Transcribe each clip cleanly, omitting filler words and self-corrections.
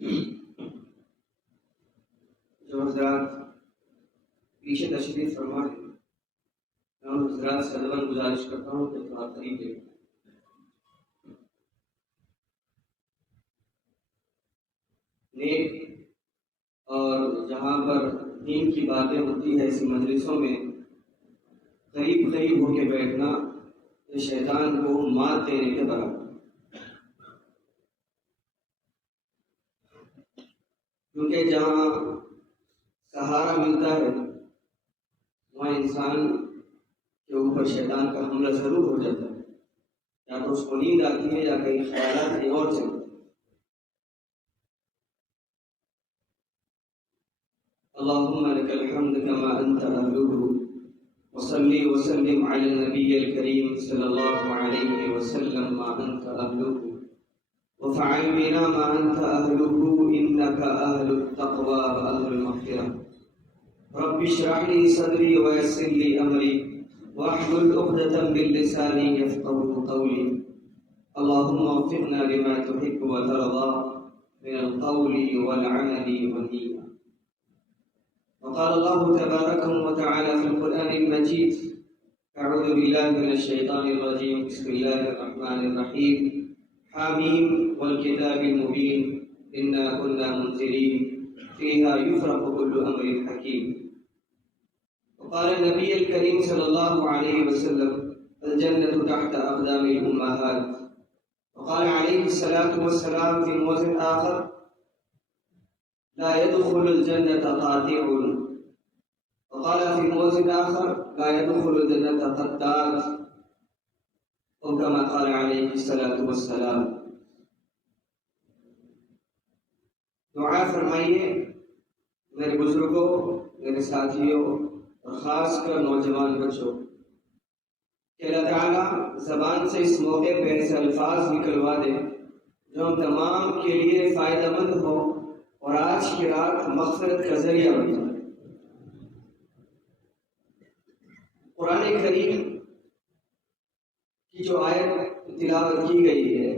جو حضرات پیچھے تشریف فرما ہے، میں ان حضرات سے ادباً گزارش کرتا ہوں کہ تھوڑا قریب دیکھیں۔ نیک اور جہاں پر دین کی باتیں ہوتی ہیں ایسی مجلسوں میں قریب قریب ہو کے بیٹھنا یہ شیطان کو مات دینے کے برابر، کیونکہ جہاں سہارا ملتا ہے وہاں انسان کے اوپر شیطان کا حملہ ضرور ہو جاتا ہے، یا تو اس کو نیند آتی ہے یا کئی خیالات کہیں اور چلتے ہیں۔ اللهم لك الحمد كما أنت أهله، وصلي وسلم على النبي الكريم صلى الله عليه وسلم ما أنت أهله، وفعل بنا ما أنت أهله إنك أهل التقوى وأهل المغفرة. رب اشرح لي صدري ويسر لي أمري واحلل عقدة من لساني يفقهوا قولي. اللهم وفقنا لما تحب وترضى من القول والعمل والنية. وقال الله تبارك وتعالى في القرآن المجيد: أعوذ بالله من الشيطان الرجيم، بسم الله الرحمن الرحيم، حاميم والكتاب المبين إنا كنا منذرين فيها يفرق كل أمر حكيم. وقال النبي الكريم صلى الله عليه وسلم: الجنة تحت أقدام الأمهات. وقال عليه الصلاة والسلام في موضع آخر: لا يدخل الجنة قاطع. وقال في موضع آخر: لا يدخل الجنة قتال، أو كما قال عليه الصلاة والسلام. دعا فرمائیے میرے بزرگوں، میرے ساتھیوں اور خاص کر نوجوان بچوں کہ اللہ تعالیٰ زبان سے اس موقع پہ ایسے الفاظ نکلوا دے جو ہم تمام کے لیے فائدہ مند ہو اور آج کی رات مغفرت کا ذریعہ بن جائے۔ قرآن کریم کی جو آیت تلاوت کی گئی ہے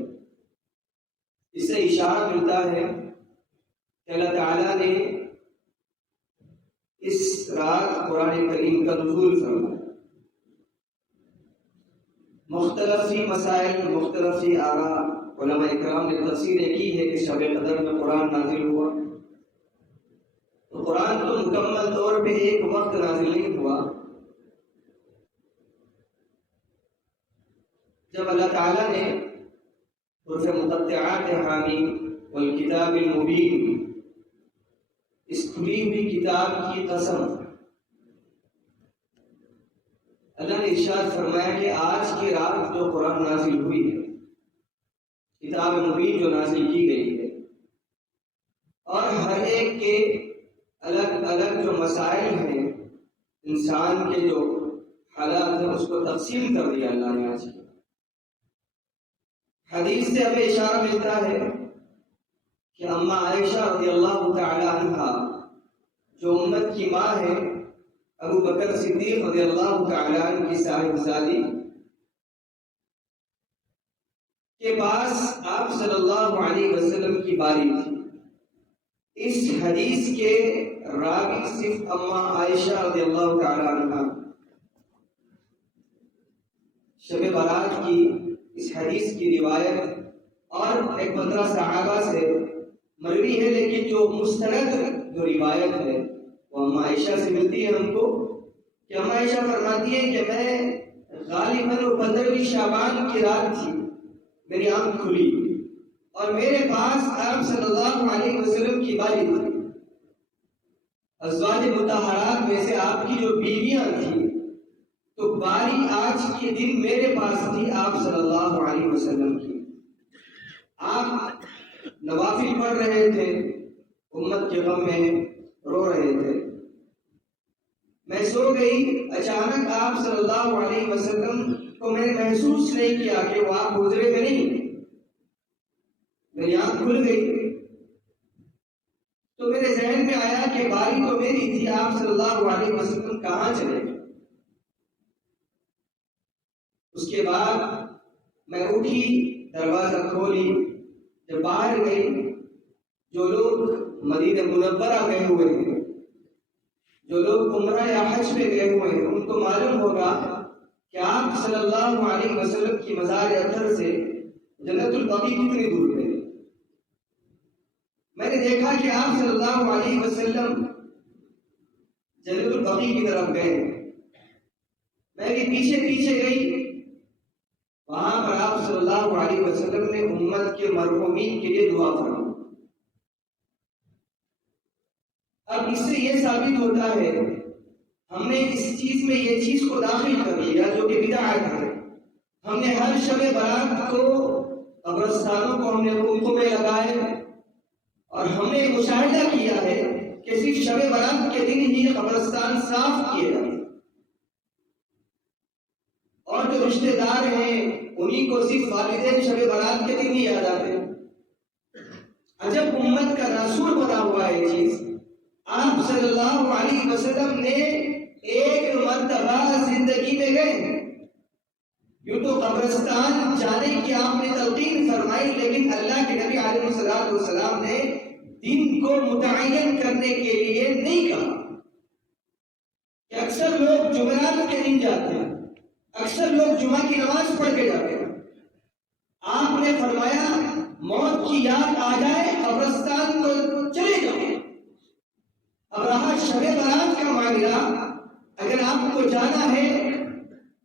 اس سے اشارہ ملتا ہے کہ اللہ تعالیٰ نے اس رات قرآن کریم کا نزول فرمایا۔ مختلف مسائل، مختلف آراء، علماء اکرام نے تفسیر کی ہے کہ شب قدر میں قرآن نازل ہوا، تو قرآن تو مکمل طور پہ ایک وقت نازل نہیں ہوا۔ جب اللہ تعالیٰ نے حروف مقطعات حامیم والکتاب المبین، اس کھلی ہوئی کتاب کی قسم، اللہ نے ارشاد فرمایا کہ آج کی رات جو قرآن نازل ہوئی ہے، کتاب مبین جو نازل کی گئی ہے، اور ہر ایک کے الگ الگ جو مسائل ہیں، انسان کے جو حالات ہیں، اس کو تقسیم کر دیا اللہ نے آج کی۔ حدیث سے ہمیں اشارہ ملتا ہے کہ اماں عائشہ رضی اللہ تعالی عنہ جو امت کی ماں ہے، ابو بکر صدیق رضی اللہ تعالی عنہ کی صاحبزادی کے پاس آپ صلی اللہ علیہ وسلم کی باری تھی۔ اس حدیث کے راوی صرف اماں عائشہ رضی اللہ تعالی عنہ۔ شب برات کی اس حدیث کی روایت اور ایک 15 صحابہ سے مروی ہے، لیکن جو مستند جو روایت ہے وہ اماں عائشہ سے ملتی ہے ہم کو، کہ اماں عائشہ فرماتی ہے کہ میں غالباً 15ویں شعبان کی رات تھی، میری آنکھ کھلی اور میرے پاس آپ صلی اللہ علیہ وسلم کی باری تھی۔ ازواج مطہرات میں سے آپ کی جو بیویاں تھیں، تو باری آج کے دن میرے پاس تھی آپ صلی اللہ علیہ وسلم کی۔ آپ نوافل پڑھ رہے تھے، امت کے غم میں رو رہے تھے۔ میں سو گئی، اچانک آپ صلی اللہ علیہ وسلم کو میں نے محسوس نہیں کیا کہ وہ آپ حضرے میں نہیں، میری آنکھ کھل گئی تو میرے ذہن میں آیا کہ باری تو میری تھی، آپ صلی اللہ علیہ وسلم کہاں چلے گئے؟ اس کے بعد میں اٹھی، دروازہ کھولی، جب باہر گئی، جو لوگ مدینہ منورہ گئے ہوئے ہیں، جو لوگ عمرہ یا حج پہ گئے ہوئے ہیں، ان کو معلوم ہوگا کہ آپ صلی اللہ علیہ وسلم کی مزار اطہر سے جنت البقیع کتنی دور ہے۔ میں نے دیکھا کہ آپ صلی اللہ علیہ وسلم جنت البقیع کی طرف گئے، میں بھی پیچھے پیچھے گئی۔ وہاں پر آپ صلی اللہ علیہ وسلم نے امت کے مرحومین کے لیے دعا فرمائی۔ اب اس سے یہ ثابت ہوتا ہے ہم نے اس چیز میں یہ چیز کو داخل کر لیا جو کہ بدعت ہے۔ ہم نے ہر شب برات کو قبرستانوں کو ہم نے حلقوں میں لگائے، اور ہم نے مشاہدہ کیا ہے کہ صرف شب برات کے دن ہی قبرستان صاف کیے جاتے، اور جو رشتہ دار ہیں انہی کو صرف والدین شب برات کے دن ہی یاد آتے ہیں۔ عجب امت کا رسول بنا ہوا ہے یہ چیز۔ آپ صلی اللہ علیہ وسلم نے ایک مرتبہ زندگی میں گئے، یوں تو قبرستان جانے کی آپ نے تلقین فرمائی، لیکن اللہ کے نبی علیہ الصلوۃ والسلام نے دن کو متعین کرنے کے لیے نہیں کہا کہ اکثر لوگ جمعرات کے دن جاتے ہیں، اکثر لوگ جمعہ کی نماز پڑھ کے جاتے ہیں۔ آپ نے فرمایا موت کی یاد آ جائے قبرستان تو چلے جاؤ۔ اب رہا شب برات کا معاملہ، اگر آپ کو جانا ہے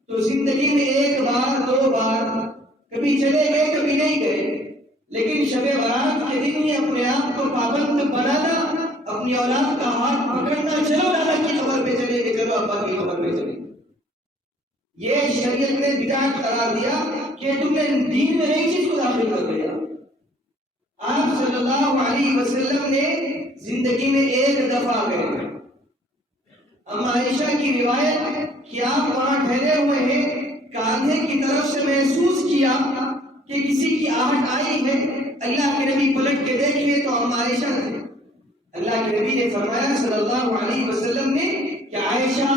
تو زندگی میں ایک بار دو بار کبھی چلے گئے کبھی نہیں گئے، لیکن شب برات کے دن ہی اپنے آپ کو پابند بنانا، اپنی اولاد کا ہاتھ پکڑنا، چلو دادا کی خبر پہ چلے گئے، چلو ابا کی خبر پہ چلے گئے، یہ شریعت نے بدعت قرار دیا کہ تم نے دین میں نئی چیز کو داخل کر دیا۔ آپ صلی اللہ علیہ وسلم نے زندگی میں ایک دفعہ گئے۔ اما عائشہ کی روایت کہ آپ وہاں ٹھہرے ہوئے ہیں، کاندھے کی طرف سے محسوس کیا کہ کسی کی آہٹ آئی ہے۔ اللہ کے نبی پلٹ کے دیکھیے تو اما عائشہ تھے۔ اللہ کے نبی نے فرمایا صلی اللہ علیہ وسلم نے کہ عائشہ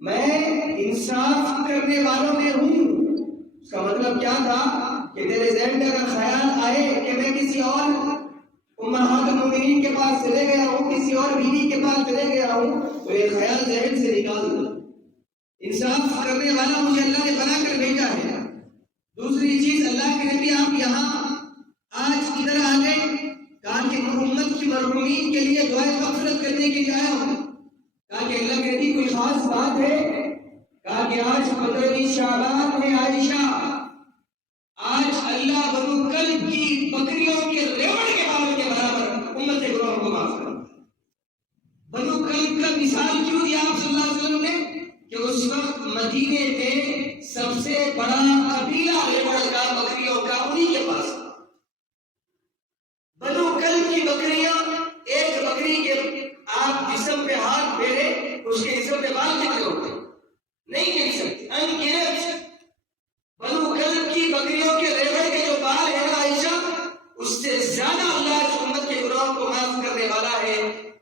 میں انصاف کرنے والوں میں ہوں۔ اس کا مطلب کیا تھا کہ تیرے ذہن میں اگر خیال آئے کہ میں کسی اور امہات المومنین کے پاس چلے گیا ہوں، کسی اور بیوی کے پاس چلے گیا ہوں، تو یہ خیال ذہن سے نکال دو۔ انصاف کرنے والا مجھے اللہ نے بنا کر بھیجا ہے۔ دوسری چیز، اللہ کے نبی آپ یہاں آج ادھر آ گئے، کہا کہ امت کی مرحومین کے لیے دعائے مغفرت کرنے کے لیے آیا ہوں۔ کہا کہ اللہ کے نبی کوئی خاص بات ہے؟ کہا کہ آج 15 شعبان ہے عائشہ، آج اللہ بنو کلب کی بکریوں کے ریوڑ کے بالوں کے برابر امت گروہ کو معاف کرتا ہے۔ بنو کلب کا مثال کیوں دیا آپ صلی اللہ علیہ وسلم نے؟ کہ اس وقت مدینے میں سب سے بڑا قبیلہ ریوڑ کا بکریوں کا انہی کے پاس۔ بنو کلب کی بکریاں، ایک بکری کے آپ جسم پہ ہاتھ پھیرے اس کے جسم پہ بال کتنے ہوتے نہیں گن سکتے، انگنت۔ بنو کلب کی بکریوں کے ریوڑ کے جو بال ہے عائشہ، اس سے زیادہ اللہ اس امت کے گناہوں کو معاف کرنے والا ہے۔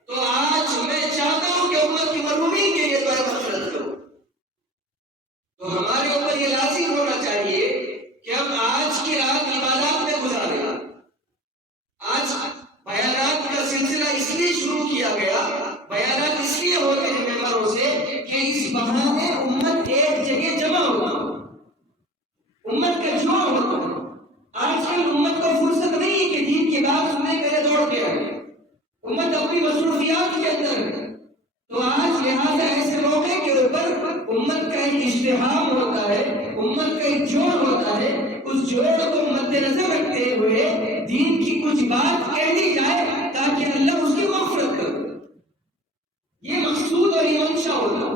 تو آج میں چاہتا ہوں کہ امت کی مرحومین کے لیے دعائے مغفرت کرو۔ تو ہمارے اوپر یہ لازم ہونا چاہیے کہ ہم آج کی رات عبادات میں گزاریں۔ آج بیانات کا سلسلہ اس لیے شروع کیا گیا، بیانات اس لیے ہوتے ہیں ممبروں سے کہ اس بہانے امت ایک جگہ جمع ہوگا، امت کا جوڑ ہوتا ہے۔ آج کل امت کو فرصت نہیں ہے کہ دین کی بات سننے کے لیے دوڑ کے آئے، امت اپنی مصروفیات کے اندر ہے۔ تو آج لہٰذا ایسے موقع کے اوپر امت کا ایک اجتماع ہوتا ہے، امت کا ایک جوڑ ہوتا ہے، اس جوڑ کو مد نظر رکھتے ہوئے دین کی کچھ بات کہہ دی جائے تاکہ اللہ اس کی مغفرت کرے۔ یہ مقصود اور یہ منشا ہوتا۔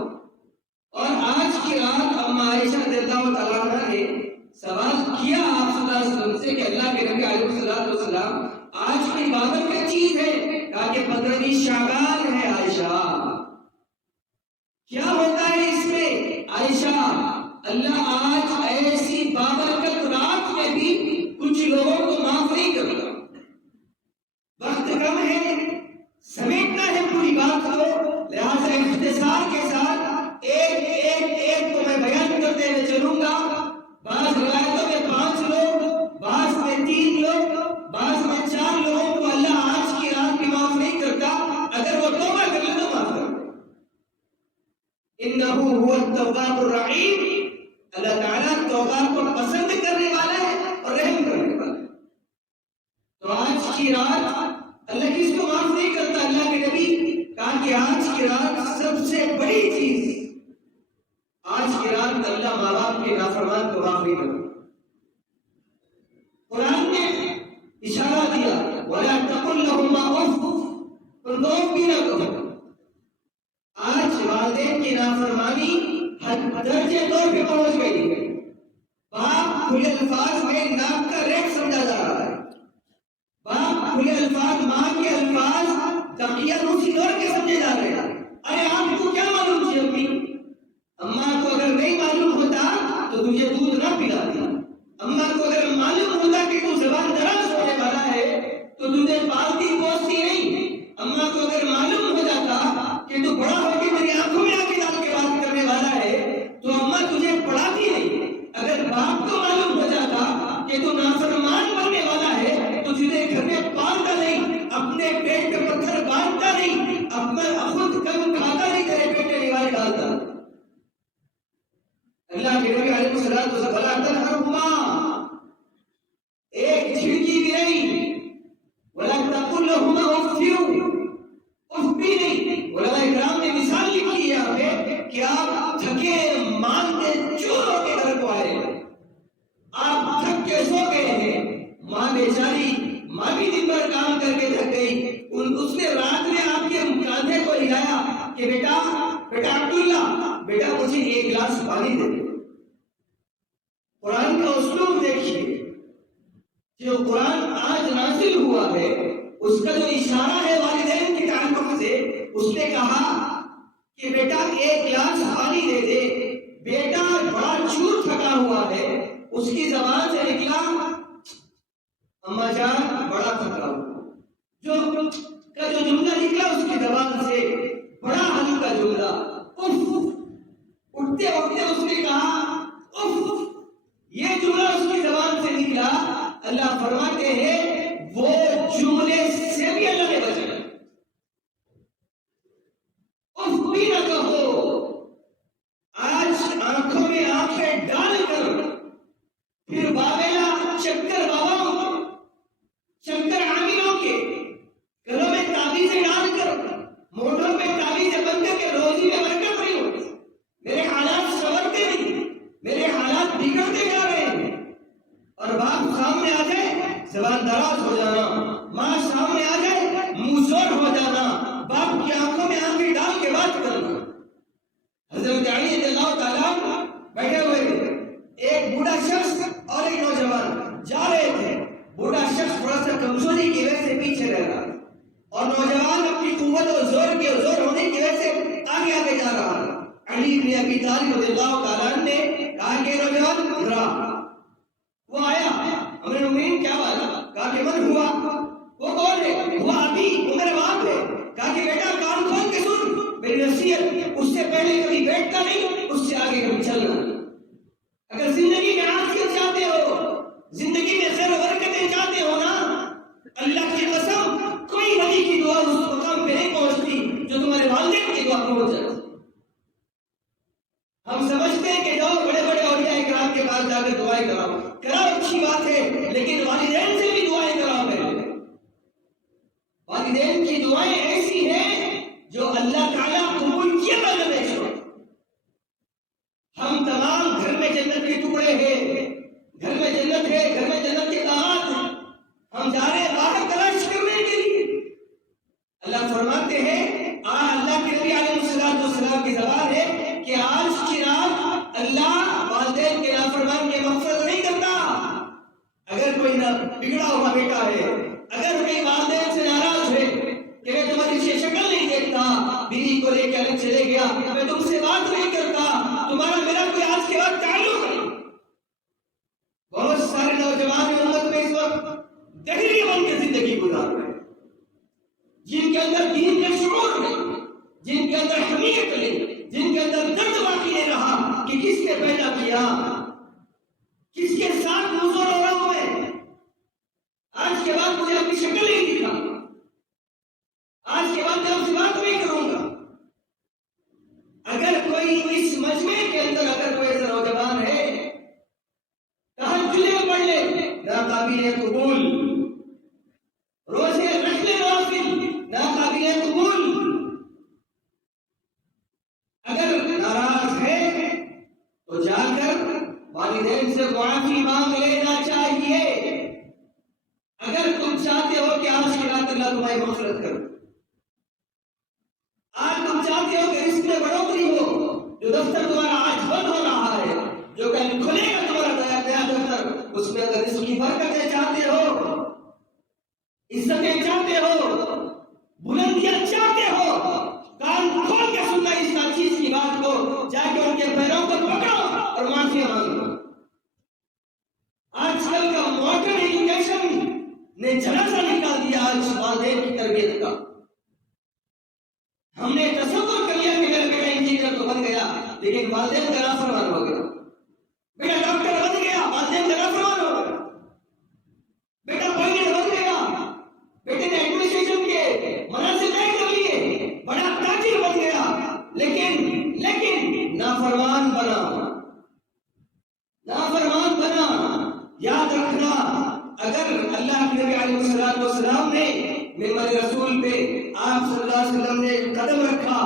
اور آج کی رات اما عائشہ رضی اللہ تعالیٰ عنہ نے سوال کیا آپ صلی اللہ علیہ وسلم سے کہ اللہ کے نبی علیہ الصلوۃ والسلام آج کی عبادت کیا چیز ہے؟ کہا کہ 15 شعبان ہے عائشہ۔ کیا ہوتا ہے اس میں عائشہ؟ اللہ آج ایسی بابرکت رات میں بھی کچھ لوگوں کو معاف نہیں کرتا۔ وقت کم ہے، سمیٹنا ہے پوری بات کو، لہٰذا اختصار کے ساتھ ایک کو میں بیان کرتے ہوئے چلوں گا۔ بعض روایتوں میں 5 لوگ، بعض میں 3 لوگ، بعض میں 4 لوگ التواب الرحیم، اللہ تعالیٰ توبہ کو پسند کرنے والا ہے اور رحم کرنے والا ہے۔ تو آج کی رات اللہ کس کو معاف نہیں کرتا؟ اللہ کے نبی کہا کہ آج کی رات سب سے بڑی چیز، آج کی رات اللہ ماں باپ کے نافرمان کو معاف نہیں کرتا۔ قرآن نے اشارہ دیا وَلَا تَقُلْ لَهُمَا أُفٍّ، ان کو اف بھی نہ کہو۔ آج والدین کی نافرمانی درجے طور پہ پہنچ گئی، باپ کھلے الفاظ میں ناک کا ریٹ سمجھا جا رہا ہے، باپ کھلے الفاظ، ماں کے الفاظ تقیہ روسی دور کے سمجھے جا رہے ہیں۔ ارے آپ کو کیا معلوم تھی امی؟ اماں کو اگر نہیں معلوم ہوتا تو تجھے دودھ نہ پلاتی، اماں کو اگر معلوم ہوتا کہ تو زبان دراز ہونے والا ہے تو تجھے پالتی پوستی نہیں، اماں کو اگر معلوم ہو جاتا کہ تو بڑا ہو کے میری آنکھوں میں آنکھیں ڈال کے بات کرنے والا ہے تو اماں تجھے پڑھاتی نہیں، اگر باپ کو معلوم ہو جاتا کہ تو نافرمان بننے والا ہے تو تجھے گھر میں پالتا نہیں، اپنے پیٹ پہ پتھر باندھتا نہیں، اپنا خود کم کھاتا نہیں، تیرے پیٹ میں لیوار ڈالتا۔ اللہ کے نبی علیہ الصلوۃ والسلام تنہرهما، ایک جھڑکی بھی نہیں، ولا تقل لهما اف، اف بھی نہیں۔ علماء کرام نے مثال لکھی ہے یہاں پہ کہ آپ تھکے مانتے چور ہو کے گھر کو آئے، آپ تھک کے سو گئے ہیں، ماں بیچاری، ماں بھی دن بھر کام کر کے تھک گئی، اس نے رات میں آپ کے کاندھے کو ہلایا کہ بیٹا عبداللہ، بیٹا مجھے ایک گلاس پانی دے دے۔ قرآن کا اسلوب دیکھیے، جو قرآن آج نازل ہوا ہے اس کا جو اشارہ ہے والدین کے تعلق سے، اس نے کہا کہ بیٹا ایک گلاس پانی دے دے۔ بیٹا بڑا چور تھکا ہوا ہے، اس کی زبان سے نکلا اماں جان بڑا تھکا ہوا، جو جملہ نکلا اس کی زبان سے بڑا ہلکا جملہ، اف۔ اٹھتے اٹھتے اس نے کہا اف، یہ جملہ اس کی زبان سے نکلا۔ اللہ فرماتے ہیں وہ جملے سے بھی اللہ نے بچایا، اف بھی نہ کہو۔ آج آنکھوں میں آنکھیں ڈال کر پھر بابیلا چکر باباؤں، چکر عاملوں کے گلوں میں تعویذیں ڈال کر، موٹروں میں تعویذیں بن کر کے روزی میں برکت نہیں ہوتی، میرے حالات سنورتے نہیں، میرے حالات بگڑتے جا رہے ہیں، اور باپ سامنے آ جائے زبان دراز ہو جانا، ماں سامنے آ جائے منہ زور ہو جانا، باپ کی آنکھوں میں آنکھیں ڈال کے بات کرنا۔ حضرت علی رضی اللہ تعالیٰ بیٹھے ہوئے تھے، ایک بوڑھا شخص اور ایک نوجوان جا رہے تھے، بوڑھا شخص تھوڑا سا کمزوری کی وجہ سے پیچھے رہ رہا اور نوجوان اپنی قوت اور زور ہونے کی وجہ سے آگے آگے جا رہا ہے۔ علی بن ابی طالب رضی اللہ تعالیٰ نے کہا کہ نوجوان ادھر آ۔ وہ آیا، امیر المومنین کیا بات؟ کہا کہ من ہوا؟ وہ کون ہے؟ وہ ابھی، وہ میرے باپ ہے۔ کہا کہ بیٹا کان کھول کے سن میری نصیحت، اس سے پہلے کبھی بیٹھتا نہیں، اس سے آگے کبھی چلنا۔ اگر زندگی میں عافیت چاہتے ہو، زندگی میں خیر و برکتیں چاہتے ہو نا، اللہ کی قسم کوئی ولی کی دعا اس مقام پہ نہیں پہنچتی جو تمہارے والدین کی دعا پہنچ جاتی۔ ہم سمجھتے ہیں کہ جاؤ بڑے بڑے اولیاء کرام کے پاس جا کر دعائیں کراؤ، اچھی بات ہے، لیکن والدین سے بھی دعائیں کراؤ۔ والدین کی دعائیں ایسی ہیں جو اللہ تعالیٰ قبول کیے بغیر نہیں چھوڑے۔ ہم تمام گھر میں جنت کے ٹکڑے ہیں، گھر میں جنت ہے، گھر میں جنت کے باغات ہیں، ہم جا رہے ہیں باہر تلاش کرنے کے لیے۔ اللہ فرماتے ہیں، اللہ کے نبی علیہ الصلوۃ والسلام کی زبان ہے کہ آج کی رات اللہ والدین کے نافرمان کے مغفرت نہیں کرتا۔ اگر کوئی بگڑا ہوا بیٹا ہے، اگر کوئی والدین سے ناراض ہے کہ میں تمہاری شکل نہیں دیکھتا، بیوی کو لے کے الگ چلے گیا، میں تم سے بات نہیں کرتا، تمہارا میرا کوئی آج کے بعد تعلق نہیں۔ بہت سارے نوجوان امت میں اس وقت دہریے بن کے زندگی گزار رہے ہیں، جن کے اندر دین کا شعور نہیں، جن کے اندر حمیت نہیں، جن کے اندر درد باقی نہیں رہا کہ کس نے پیدا کیا، کس کے ساتھ مزور ہو رہا ہوں میں، آج کے بعد مجھے اپنی شکل نہیں دکھا، آج کے بعد میں آپ سے بات نہیں کروں گا۔ اگر کوئی اس مجمع کے اندر اگر کوئی ایسا نوجوان ہے تہجد پڑھ لے ناقابل قبول، روزے رکھ لے نوافل ناقابل قبول، اگر ناراض ہے تو جا کر والدین سے معافی مانگ لینا چاہیے۔ اگر تم چاہتے ہو کہ آج کی رات اللہ تمہاری مغفرت کرے، آج تم چاہتے ہو کہ رزق میں بڑھوتری ہو، جو دفتر تمہارا آج بند ہو رہا ہے، جو کل کھلے گا تمہارا نیا دفتر، اس میں اگر رزق کی برکتیں چاہتے ہو، عزتیں چاہتے ہو، بلندیاں چاہتے ہو، کان کھول کے سننا اس چیز کی بات کو، جا کے ان کے پیروں کو پکڑو اور معافی مانگو۔ آج کل کا ماڈرن ایجوکیشن نے جنازہ نکال دیا آج والدین کی تربیت کا۔ ہم نے تصور کر لیا کہ میرا بیٹا انجینئر تو بن گیا، لیکن والدین کا نافرمان ہو گیا، بیٹا ڈاکٹر بن گیا، والدین کا نافرمان ہو گیا، بیٹا پائلٹ بن گیا، بیٹے نے ایڈمنسٹریشن کے مناصب طے کر لیے، بڑا تاجر بن گیا، لیکن نافرمان بنا، نافرمان بنا۔ یاد رکھنا، اگر اللہ کے نبی علیہ السلام نے ممبر رسول پہ آپ صلی اللہ علیہ وسلم نے قدم رکھا،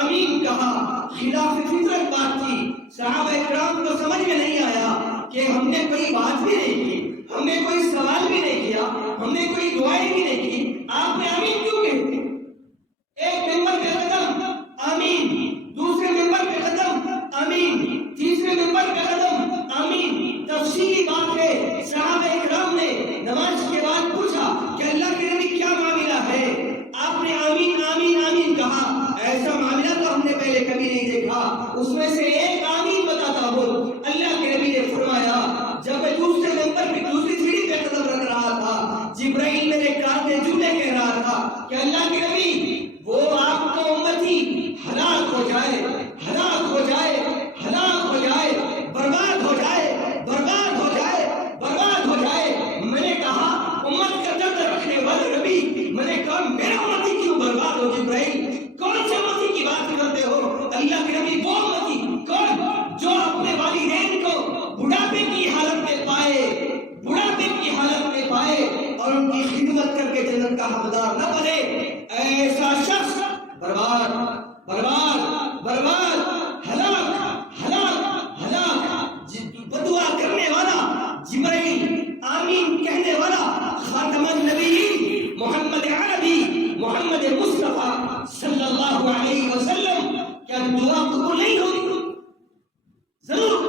آمین کہا، خلاف فطرت بات کی، صحابہ کرام کو سمجھ میں نہیں آیا کہ ہم نے کوئی بات بھی نہیں کی، ہم نے کوئی سوال بھی نہیں کیا، ہم نے کوئی دعائیں بھی نہیں کی، آپ نے آمین کیوں کہتے؟ ایک ممبر پہ قدم آمین، دوسرے ممبر پہ قدم آمین، تیسرے ممبر پہ قدم آمین۔ تفصیلی بات ہے، صحابہ کرام نے نماز کے بعد پوچھا کہ اللہ کے نبی کیا معاملہ ہے؟ آپ نے آمین آمین آمین کہا، ایسا معاملہ تو ہم نے پہلے کبھی نہیں دیکھا۔ اس میں سے ایک آمین بتاتا ہوں، اللہ کے نبی نے فرمایا جب میں دوسرے ممبر پہ دوسری سیڑھی پہ قدم رکھ رہا تھا، جبرائیل میرے کان میں جملے کہہ رہا تھا کہ اللہ کے نبی وہ آپ کو امتی ہلاک ہو جائے، ہلاک ہو جائے، ہلاک ہو جائے، برباد ہو جائے، برباد ہو جائے، برباد ہو جائے۔ میں نے کہا امت کا درد رکھنے والے نبی، میں نے کہا میرا امتی کیوں برباد ہو؟ جبرائیل کون سے امتی کی بات کرتے ہو؟ اللہ کے نبی وہ امتی کون جو اپنے والدین کو بڑھاپے کی حالت میں پائے، بڑھاپے کی حالت میں پائے اور ان کی خدمت کر کے جنت کا حقدار نہ بنے۔ ایسا شخص برباد برباد برباد، ہلاک ہلاک ہلاک۔ بدعا کرنے والا جبرائیل، آمین کہنے والا خاتم النبیین محمد عربی محمد مصطفیٰ صلی اللہ علیہ وسلم، کیا دعا قبول نہیں ہوگی؟ ضرور۔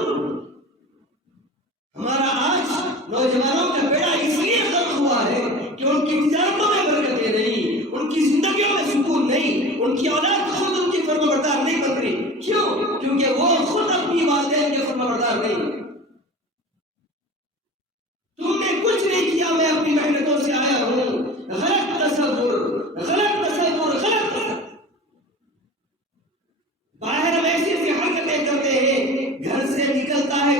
ہمارا آج نوجوانوں کا بیڑا اس لیے غرق ہوا ہے کہ ان کی تجارتوں میں برکتیں نہیں، ان کی زندگیوں میں سکون نہیں، ان کی اولاد خود ان کی فرمانبردار نہیں بن رہی۔ کیوں؟ کیونکہ وہ خود اپنی والدین کے فرمانبردار نہیں۔ تم نے کچھ نہیں کیا، میں اپنی محنتوں سے آیا ہوں۔ غلط تصور، غلط تصور، غلط تصور۔ باہر ہم ایسی ایسی حرکتیں کرتے ہیں، گھر سے نکلتا ہے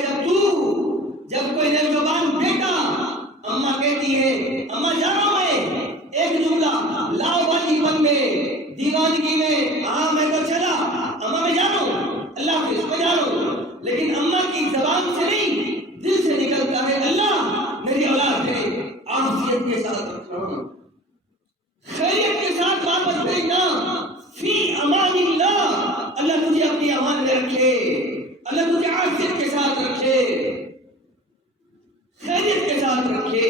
جب کوئی نوجوان بیٹا، اماں کہتی ہے اماں جا رہا ہوں میں، ایک جملہ لاؤ باجی پن میں، دیوانگی میں، ہاں میں تو چلا، اماں میں جا رہا ہوں، اللہ حافظ میں جا رہا ہوں، لیکن اماں کی زبان سے نہیں، دل سے نکلتا ہے اللہ میری اولاد ہے، عافیت کے ساتھ رکھنا، خیریت کے ساتھ واپس بھیجنا، فی امان اللہ، اللہ تجھے اپنی امان میں رکھے، اللہ تجھے عافیت کے ساتھ رکھے، خیریت کے ساتھ رکھے۔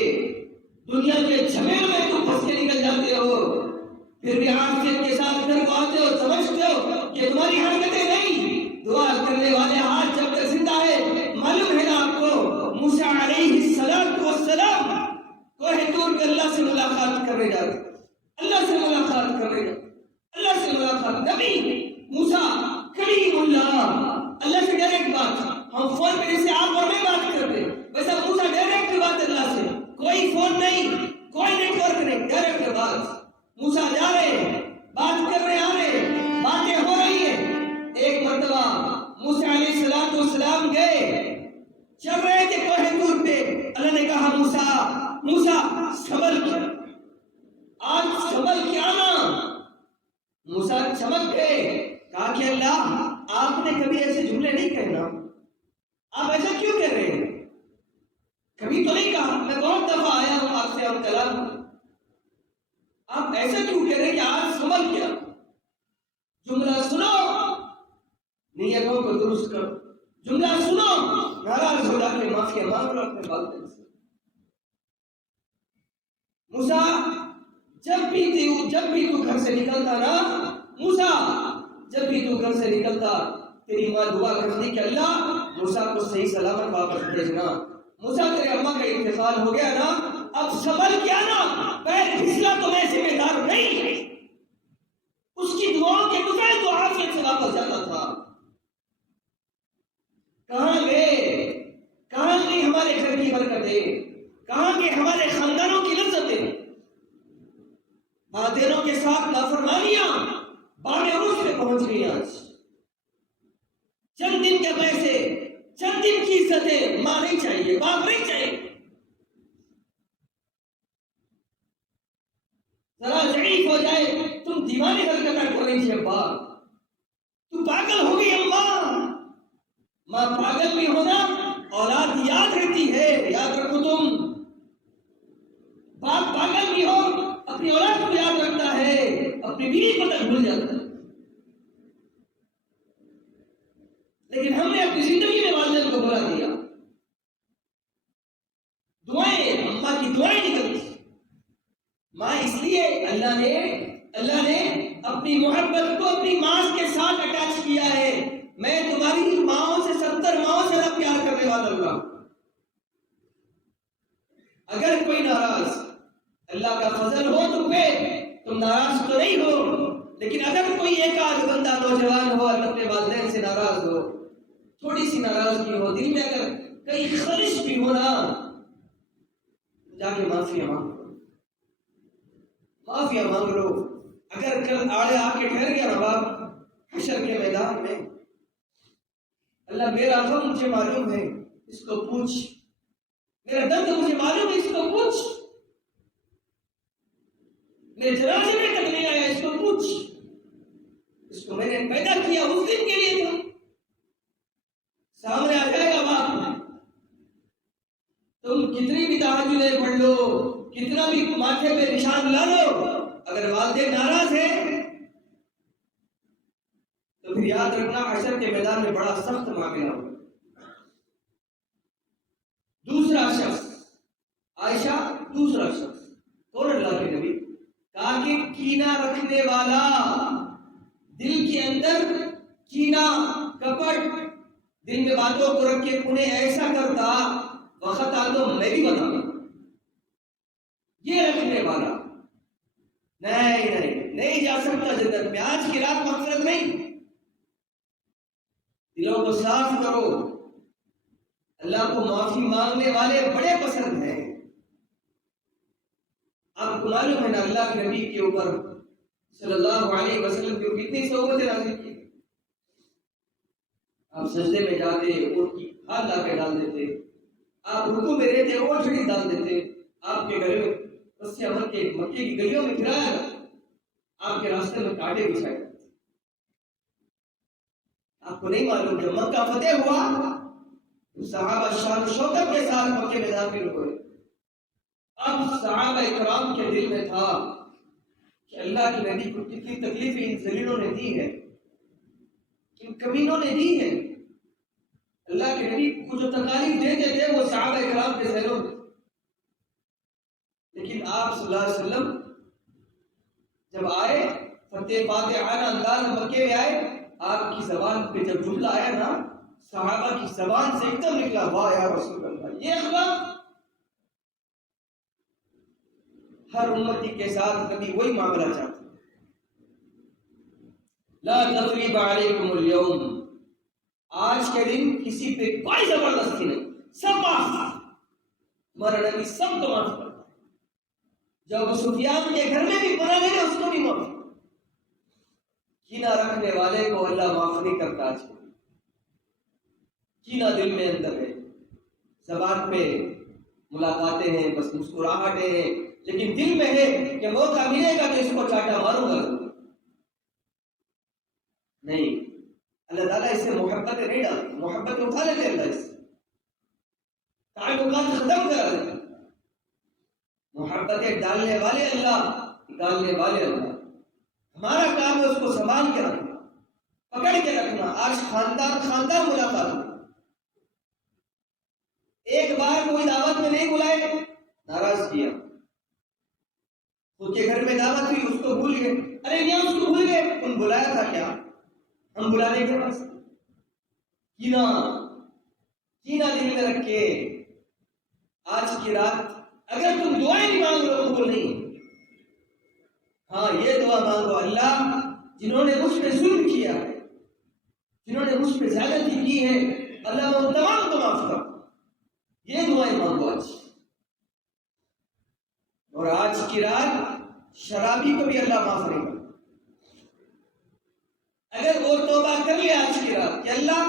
دنیا کے جھمیلوں میں تم پھنس کے نکل جاتے ہو، پھر بھی عافیت کے ساتھ گھر کو آتے ہو، سمجھتے ہو کہ تمہاری حرکتیں نہیں، دعا کرنے والے ہاتھ جب تک زندہ ہے۔ معلوم ہے نا آپ کو، موسیٰ علیہ السلام کوہ طور کے اللہ سے ملاقات کرنے جاتے، اللہ سے ملاقات کرنے جاتے، اللہ سے ملاقات۔ نبی موسیٰ کلیم اللہ، اللہ سے ڈائریکٹ بات۔ ہم فون پہ جیسے آپ اور میں بات کرتے ہیں، ویسا موسیٰ ڈائریکٹ بات اللہ سے، کوئی فون نہیں، کوئی نیٹ ورک نہیں، ڈائریکٹ بات۔ موسیٰ جا رہے، بات کر رہے، آ رہے، باتیں ہو رہی ہیں۔ ایک مرتبہ موسیٰ علیہ السلام گئے، چل رہے تھے کوہ طور پہ، اللہ نے کہا موسیٰ سنبھل کے، آج سنبھل کے آنا۔ موسیٰ چمک گئے، کہا کہ اللہ آپ نے کبھی ایسے جملے نہیں کہنا، آپ ایسا کیوں کہہ رہے ہیں؟ کبھی تو نہیں کہا، میں بہت دفعہ آیا ہوں آپ سے ہم کلام، آپ ایسا کیوں کہہ رہے ہیں کہ آج سنبھل گیا؟ جملہ سنو، نیتوں کو درست کرو، جملہ سنو، ناراض ہو جا کے معافی مانگ لو اپنے والدین سے۔ موسیٰ جب بھی تو گھر سے نکلتا نا، موسیٰ جب بھی تو گھر سے نکلتا تیری ماں دعا کرتی کہ اللہ موسیٰ کو صحیح سلامت واپس بھیجنا۔ موسیٰ تیرے اماں کا انتقال ہو گیا نا، اب سنبھل کیا نا، پیر پھسلا تو میں ذمہ دار نہیں۔ اس کی دعاؤں کے بغیر تو عافیت سے واپس جاتا تھا۔ کہاں گئے ہمارے گھر کی برکتیں؟ کہاں گئے ہمارے خاندانوں کی لذتیں؟ والدینوں کے ساتھ نافرمانیاں بام عروج پہ پہنچ گئی۔ آج چند دن کے پیسے، چند دن کی عزتیں، ماں نہیں چاہیے، باپ نہیں چاہیے۔ ذرا ضعیف ہو جائے تم دیوانے حرکتیں کر رہی تھی، ابا تو پاگل ہو گئی، اماں ماں پاگل بھی ہونا اولاد یاد رہتی ہے، یاد رکھو تم۔ باپ پاگل بھی ہو اپنی اولاد کو یاد رکھتا ہے، اپنی بیوی کو تک بھول جاتا ہے۔ لیکن ہم نے اپنی زندگی میں والدین کو بھلا دیا۔ دعائیں، اماں کی دعائیں نکلتی، ماں اس لیے اللہ نے اپنی محبت کو اپنی ماں کے ساتھ اٹیچ کیا ہے۔ میں تمہاری ماؤں سے 70 ماؤں سے زیادہ پیار کرنے والا اللہ۔ اگر کوئی ناراض، اللہ کا فضل ہو تم پہ، تم ناراض تو نہیں ہو، لیکن اگر کوئی ایک آدھ بندہ نوجوان ہو اور اپنے والدین سے ناراض ہو، تھوڑی سی ناراضگی ہو، دل میں اگر کئی خلش بھی ہو نا، جا کے معافیا مانگ لو۔ اگر کل آڑے آ کے ٹھہر گیا نا باپ حشر کے میدان میں، اللہ میرا غم مجھے معلوم ہے، اس کو پوچھ، میرا درد مجھے معلوم ہے، اس کو پوچھ، میرے جنازے میں تک نہیں آیا، اس کو پوچھ، اس کو میں نے پیدا کیا اس دن کے لیے تھا۔ سامنے آ جائے گا باپ، تم کتنی بھی تہجدیں پڑھ لو، کتنا بھی ماتھے پہ نشان لا لو، اگر والدین ناراض ہیں تو پھر یاد رکھنا حشر کے میدان میں بڑا سخت معاملہ ہوگا۔ دوسرا شخص، عائشہ دوسرا شخص کون؟ اللہ کے نبی، کہا کہ کینہ رکھنے والا، دل کے اندر کینہ، کپٹ، دل میں باتوں کو رکھ کے انہیں ایسا کرتا، وقت آ تو میں بھی بتاؤں گا، یہ رکھنے والا نہیں جا سکتا جنت میں۔ آج کی رات مغفرت نہیں، دلوں کو صاف کرو۔ اللہ کو معافی مانگنے والے بڑے پسند ہیں۔ آپ کو معلوم ہے نا اللہ کے نبی کے اوپر صلی اللہ علیہ وسلم کی کتنی صحبتیں نازل کی۔ آپ سجدے میں جاتے، اونٹ کی کھال لا کے ڈال دیتے، آپ رکوع میں رہتے، اوٹھڑی ڈال دیتے، آپ کے گھر میں رسیاں مکے کی گلیوں میں پھرایا جاتا، آپ کے راستے میں کانٹے بچھائے جاتے۔ آپ کو نہیں معلوم جب مکہ فتح ہوا صحابہ شان و شوکت کے ساتھ مکے میں داخل ہوئے، اب صحابہ اکرام کے دل میں تھا کہ اللہ کے نبی کو کتنی تکلیفیں ان ذلیلوں نے دی ہے، ان کمینوں نے دی ہے۔ اللہ کے نبی کو جو تکالیف دیتے تھے وہ صحابہ اکرام کے ذہنوں میں، لیکن آپ صلی اللہ علیہ وسلم جب آئے، فتح فاتحانہ انداز مکے میں آئے، آپ کی زبان پہ جب جملہ آیا نا، صحابہ کی زبان سے ایک دم نکلا، واہ یا رسول اللہ۔ یہ اخلاق ہر امتی کے ساتھ نبی وہی معاملہ چاہتے ہیں۔ لا تثریب علیکم اليوم، آج کے دن کسی پہ کوئی زبردستی نہیں، سب معاف، ہمارا نبی سب کو معاف کرتا ہے۔ جو ابو سفیان کے گھر میں بھی گناہ لے اس کو بھی معاف، کینہ رکھنے والے کو اللہ معاف نہیں کرتا۔ آج کینہ دل میں اندر ہے، زبان پہ ملاقاتیں ہیں، بس مسکراہٹیں ہیں، لیکن دل میں ہے کہ موقع ملے گا تو اس کو چاٹا ماروں گا۔ نہیں، اللہ تعالیٰ اسے محبت نہیں ڈالتے، محبت اٹھا لیتے اللہ اس سے، تعلقات ختم کرا دیتے، محبتیں ڈالنے والے اللہ، نکالنے والے اللہ۔ ہمارا کام ہے اس کو سنبھال کے رکھنا، پکڑ کے رکھنا۔ آج خاندان ملاقات، ایک بار کوئی دعوت میں نہیں بلائے، ناراض کیا، خود کے گھر میں دعوت ہوئی اس کو بھول گئے، ارے کیا اس کو بھول گئے، تم بلایا تھا کیا؟ ہم بلانے کے بعد کینا دل میں رکھ کے آج کی رات اگر تم دعائیں نہیں مانگ رہے ہو، نہیں، ہاں یہ دعا مانگو، اللہ جنہوں نے مجھ پہ ظلم کیا ہے، جنہوں نے مجھ پہ زیادتی کی ہے، اللہ وہ تمام کو معاف کر، یہ دعائیں مانگو آج۔ اور آج کی رات شرابی کو بھی اللہ معاف نہیں کرے، اگر وہ توبہ کر لے آج کی رات کہ اللہ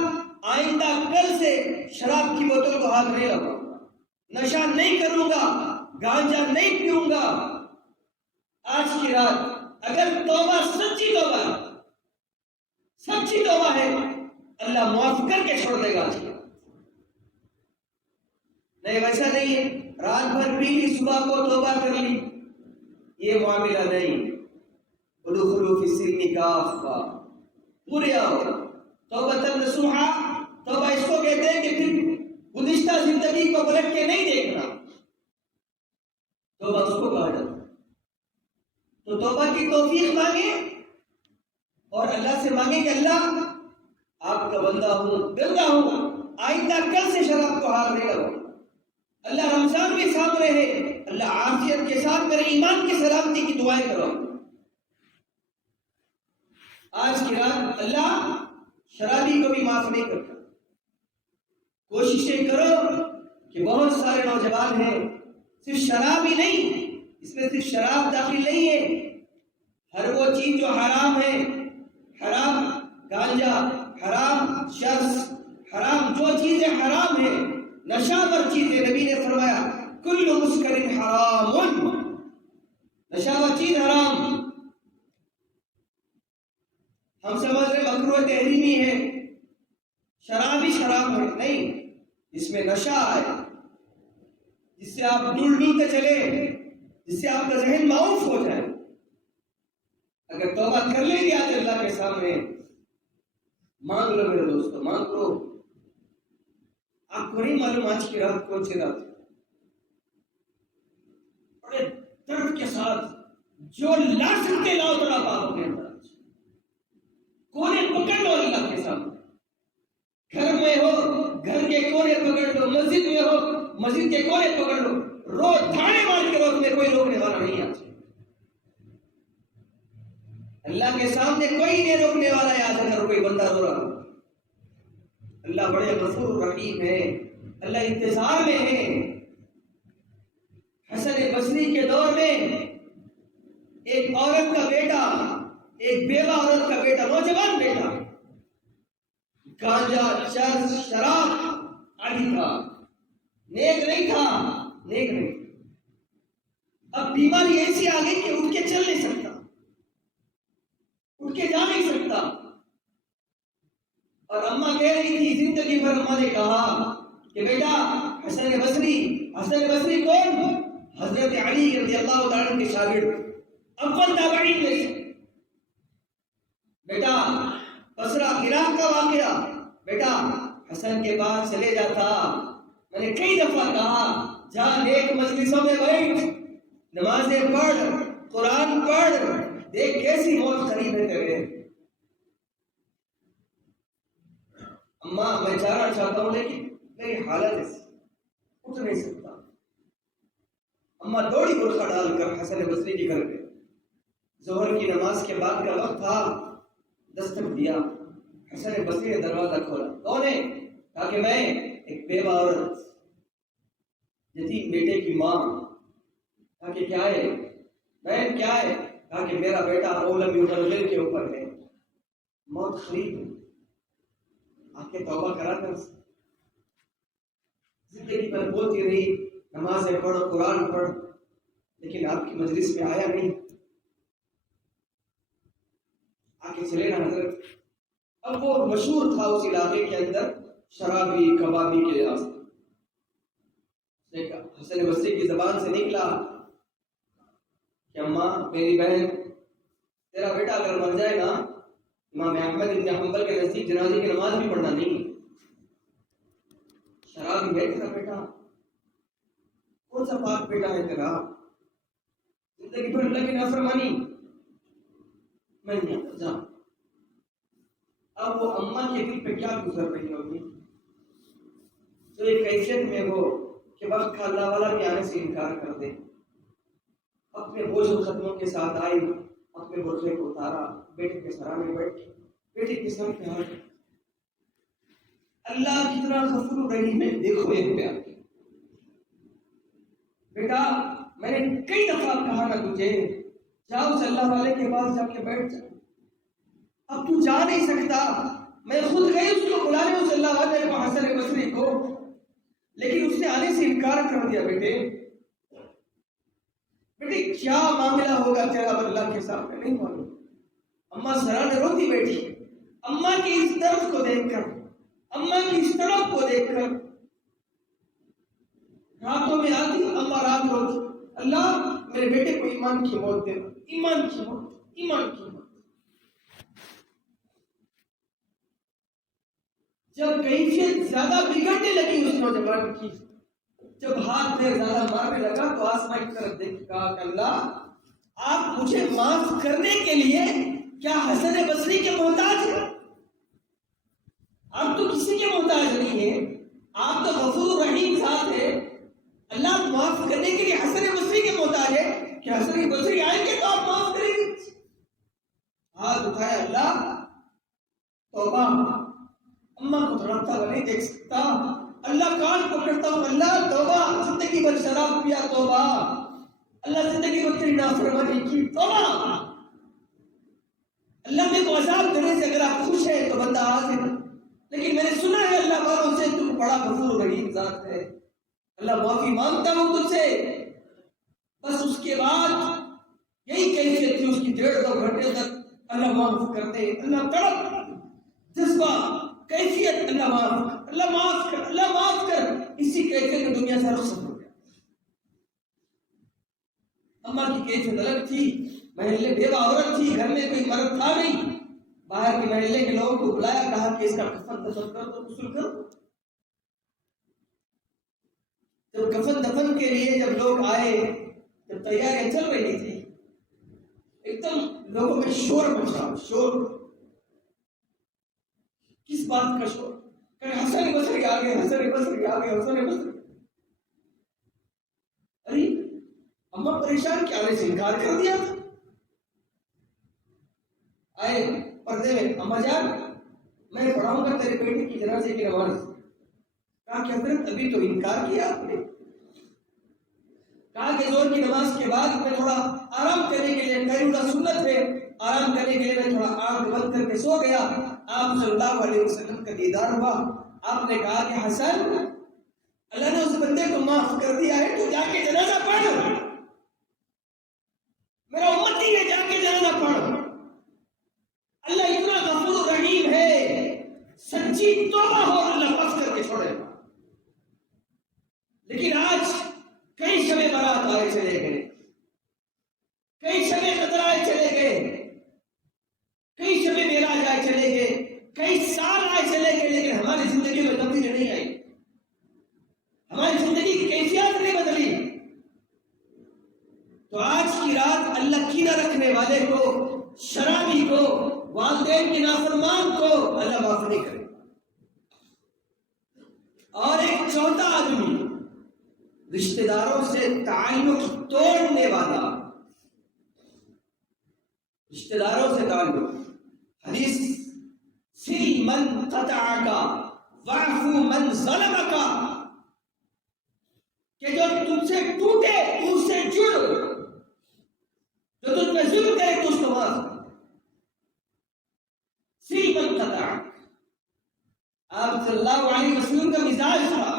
آئندہ کل سے شراب کی بوتل کو ہاتھ نہیں لگاؤں گا، نشہ نہیں کروں گا، گانجا نہیں پیوں گا، آج کی رات اگر توبہ سچی توبہ ہے، اللہ معاف کر کے چھوڑ دے گا آج کی رات۔ نہیں ویسا نہیں ہے، رات بھر پی لی، صبح کو توبہ کر لی، یہ معاملہ نہیں۔ ادخلوا فی السلم کافہ، پورے آؤ، توبۃ نصوحا، توبہ اس کو کہتے ہیں کہ پھر گزشتہ زندگی کو پلٹ کے نہیں دیکھنا، توبہ اس کو کہا جاتا ہے۔ تو توبہ کی توفیق مانگے اور اللہ سے مانگے کہ اللہ آپ کا بندہ ہوں، آئندہ کل سے شراب کو ہاتھ نہیں لگاؤں، اللہ رمضان کے سامنے ہے، اللہ عافیت کے ساتھ میرے ایمان کی سلامتی کی دعائیں کرو۔ آج کی رات اللہ شرابی کو بھی معاف نہیں کرتا۔ کوششیں کرو کہ بہت سارے نوجوان ہیں، صرف شراب ہی نہیں، اس میں صرف شراب داخل نہیں ہے، ہر وہ چیز جو حرام ہے، حرام گانجا، حرام شرس، حرام جو چیزیں حرام ہیں، نشہ ور چیزیں، نبی نے فرمایا کل مسکر حرام، نشہ ور چیز حرام۔ ہم سمجھ رہے مکروہ تحریمی ہے، شراب ہی شراب ہے، نہیں، اس میں نشہ ہے جس سے آپ ڈولتے چلے، جس سے آپ کا ذہن معاف ہو جائے۔ اگر توبہ کر لیں گے آج اللہ کے سامنے، مانگ لو میرے دوستو، مانگ لو۔ آپ کو نہیں معلوم آج کی رات کون سی رات، بڑے درد کے ساتھ جو لا سکتے لاؤ، تڑا پاؤ اپنے اندر، کونے پکڑ لو اللہ کے سامنے، گھر میں ہو گھر کے کونے پکڑ لو، مسجد میں ہو مسجد کے کونے پکڑ لو، رو دھاڑے مار کے رو، تمہیں کوئی روکنے والا نہیں آج، اللہ کے سامنے کوئی نہیں روکنے والا ہے۔ آج اگر کوئی بندہ رو رہا، اللہ بڑے غفور رحیم ہے، اللہ انتظار میں ہے۔ حسن بصری کے دور میں ایک عورت کا بیٹا، ایک بیوہ عورت کا بیٹا، نوجوان بیٹا، گانجا چرس شراب عادی تھا، نیک نہیں تھا، نیک نہیں۔ اب بیماری ایسی آ گئی کہ اٹھ کے چل نہیں سکتا، اٹھ کے جا نہیں سکتا، اور اماں کہہ رہی تھی، زندگی بھر اماں نے کہا کہ بیٹا حسن بصری کون؟ حضرت علی رضی اللہ تعالیٰ عنہ کے شاگرد، اول تابعین میں سے۔ بیٹا بصرہ عراق کا واقعہ، بیٹا حسن کے پاس چلے جاتا، میں نے کئی دفعہ کہا جا نیک مجلسوں میں بیٹھ، نمازیں پڑھ، قرآن پڑھ، دیکھ کیسی موت قریب ہے تیرے۔ اماں میں جانا چاہتا ہوں لیکن میری حالت ایسی، اٹھ نہیں سکتا۔ اماں دوڑی برقع ڈال کر حسن بصری کے گھر پہ، ظہر کی نماز کے بعد کا وقت تھا، دستک دیا، حسن بصری نے دروازہ کھولا، کون ہے؟ کہا کہ میں ایک بیوہ عورت، یتیم بیٹے کی ماں۔ کہا کہ کیا ہے؟ بہن کیا ہے؟ کہا کہ میرا بیٹا اولم یغرغر کے اوپر ہے، موت قریب ہے، آپ کے توبہ کرا کر۔ زندگی پر بولتی رہی، نمازیں پڑھ، قرآن پڑھ، لیکن آپ کی مجلس میں آیا نہیں۔ آ کے چلے نا حضرت، اب وہ مشہور تھا اس علاقے کے اندر شرابی کبابی کے لحاظ سے. حسن بصری کی زبان سے نکلا کہ اماں میری بہن تیرا بیٹا اگر مر جائے نا امام احمد بن حنبل کے نزدیک جنازے کی نماز بھی پڑھنا نہیں. شرابی ہے تیرا بیٹا, کون سا پاک بیٹا ہے تیرا, زندگی بھر اللہ کی نافرمانی, میں نہیں جا. اب وہ اماں کے دل پہ کیا گزر رہی ہوگی, تو ایک کیفیت میں وہ کہ وقت کا اللہ والا بھی آنے سے انکار کر دے. اپنے بوجھ و ختموں کے ساتھ آئی, اپنے برقعے کو اتارا, بیٹے کے سرا میں بیٹھ, بیٹے کے سر پہ ہاتھ. اللہ کتنا غفور رحیم ہے, دیکھو ایک پیار. بیٹا میں نے کئی دفعہ کہا نا تجھے جاؤ اس اللہ والے کے پاس جا کے بیٹھ جا, اب تو جا نہیں سکتا. میں خود گئی اس کو بلانے اس اللہ والے کو, حسن بصری کو, لیکن اس نے آنے سے انکار کر دیا. بیٹے کیا معاملہ ہوگا تیرا اللہ کے سامنے نہیں معلوم. اماں سرا نے روتی بیٹھی. اماں کی اس درد کو دیکھ کر, اماں کی اس تڑپ کو دیکھ کر راتوں میں آتی اماں رات روتی, اللہ میرے بیٹے کو ایمان کی موت دے, ایمان کی موت, ایمان کی موت. جب کیفیت زیادہ بگڑنے لگی اس نوجوان کی, جب ہاتھ میں زیادہ مارنے لگا تو آسمان کی طرف دیکھ کہا کہ اللہ آپ مجھے معاف کرنے کے لیے کیا حسن بصری کے محتاج ہیں؟ آپ تو کسی کے محتاج نہیں ہیں, آپ تو غفور رحیم ذات ہے. اللہ معاف کرنے کے لیے حسن بصری کے محتاج ہے کہ حسن بصری آئیں گے تو آپ معاف کریں گے. ہاتھ اٹھایا, اللہ توبہ, اماں کو تڑپتا ہوا نہیں دیکھ سکتا. اللہ کان پکڑتا ہوں, اللہ توبہ, زندگی بھر شراب پیا توبہ, اللہ زندگی بھر تیری نافرمانی کی توبہ. اللہ میں کو عذاب دینے سے اگر آپ خوش ہیں تو بندہ حاضر, لیکن میں نے سنا ہے اللہ والوں سے تم بڑا غفور رحیم ذات ہے, اللہ معافی مانگتا ہوں تجھ سے. بس اس کے بعد یہی کیفیت تھی اس کی 1.5-2 گھنٹے تک, اللہ معاف کر دے, اللہ تڑپ, جذبہ, کیفیت, اللہ معاف کر, اللہ معاف کر, اللہ معاف کر. اسی کیفیت میں دنیا سے رخصت ہو گیا. اماں کی کیفیت الگ تھی, محلے بیوہ عورت تھی, گھر میں کوئی مرد تھا نہیں. باہر کے محلے کے لوگوں کو بلایا, کہا کہ اس کا کفن دفن کر دو, غسل کر. جب کفن دفن کے لیے جب لوگ آئے, جب تیاریاں چل رہی تھی, ایک دم لوگوں میں شور مچا. شور کس بات کا شور؟ کہ حسن بصری آ گئے, حسن بصری آ گئے, حسن بصری. ارے اماں پریشان, کیا نے سے انکار کر دیا تھا. آئے پردے میں, اماں جان میں پڑھاؤں گا تیرے بیٹے کی جنازے کی نماز. کہا کہ حضرت ابھی تو انکار کیا آپ نے. کہا کہ زور کی نماز کے بعد میں تھوڑا آرام کرنے کے لیے, قیلولہ سنت ہے, آرام کرنے کے لیے میں تھوڑا آنکھ بند کر کے سو گیا. آپ صلی اللہ علیہ وسلم کا دیدار ہوا. آپ نے کہا کہ حسن اللہ نے اس بندے کو معاف کر دیا ہے, تو جا کے جنازہ پڑھ, میرا امتی ہے, جا کے جنازہ پڑھ. اللہ اتنا غفور رحیم ہے, سچی توبہ ہو اللہ معاف کر کے چھوڑے. لیکن آج کئی شب برات آئے چلے گئے, کئی شب قدر آئے چلے گئے, کئی شب معراج آئے چلے گئے, کئی سال آئے چلے گئے, لیکن ہماری زندگی میں تبدیلی نہیں آئی, ہماری زندگی کی کیفیت نہیں بدلی. تو آج کی رات اللہ کینہ رکھنے والے کو, شرابی کو, والدین کے نافرمان کو اللہ معاف نہیں کرے. اور ایک چوتھا آدمی, رشتہ داروں سے تعلق توڑنے والا, رشتہ داروں سے تعلق. حدیث سل من قطعک واعف من ظلمک, کہ جو تم سے ٹوٹے اس سے جڑ, جو تم پہ ظلم کرے تو اس کو معاف. سل من قطعک. آپ صلی اللہ علیہ وسلم کا مزاج تھا,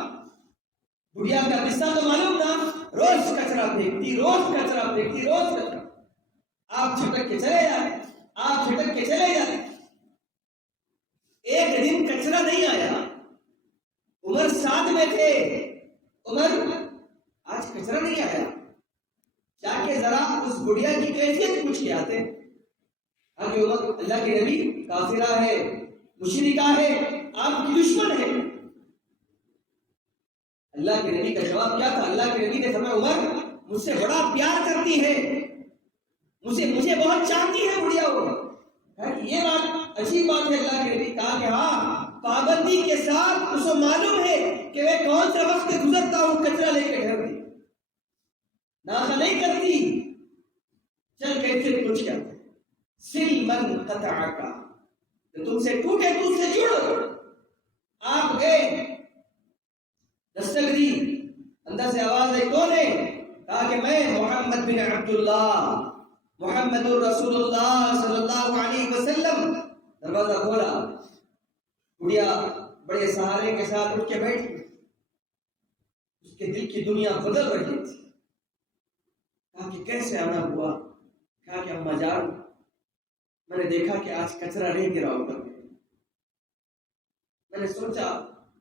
بڑھیا کا قصہ تو معلوم تھا, روز کچرا پھینکتی, روز کچرا پھینکتی, روز کچرا. آپ جھٹک کے چلے جائیں, آپ جھٹک کے چلے جائیں. ایک دن کچرا نہیں آیا، عمر ساتھ میں تھے، عمر آج کچرا نہیں آیا، جا کے ذرا اس گڑیا کی کیفیت پوچھ کے آتے۔ آگے عمر اللہ کے نبی کافرہ ہے، مشرکہ ہے، آپ کی دشمن ہے۔ اللہ کے نبی کا جواب کیا تھا؟ اللہ کے نبی نے فرمایا عمر مجھ سے بڑا پیار کرتی ہے، مجھے بہت چاہتی ہے بڑھیا ہو۔ یہ بات عجیب بات ہے۔ اللہ کے نبی کہا کہ ہاں پابندی کے ساتھ اس کو معلوم ہے کہ میں کون سا وقت گزرتا ہوں کچرا لے کے گھر میں، ناخا نہیں کرتی۔ چل کیسے پوچھ کیا سل من قطعک، تم سے ٹوٹے تو اس سے جڑو۔ آپ گئے، دستک دی، اندر سے آواز آئی کون ہے؟ کہا کہ میں محمد بن عبداللہ، محمد الرسول اللہ صلی اللہ علیہ وسلم۔ دروازہ کھولا، گڑیا بڑے سہارے کے ساتھ اٹھ کے بیٹھی، اس کے دل کی دنیا بدل رہی تھی۔ کہا کہ کیسے آنا ہوا؟ کہا کہ اماں جان میں نے دیکھا کہ آج کچرا نہیں گرا اوپر، میں نے سوچا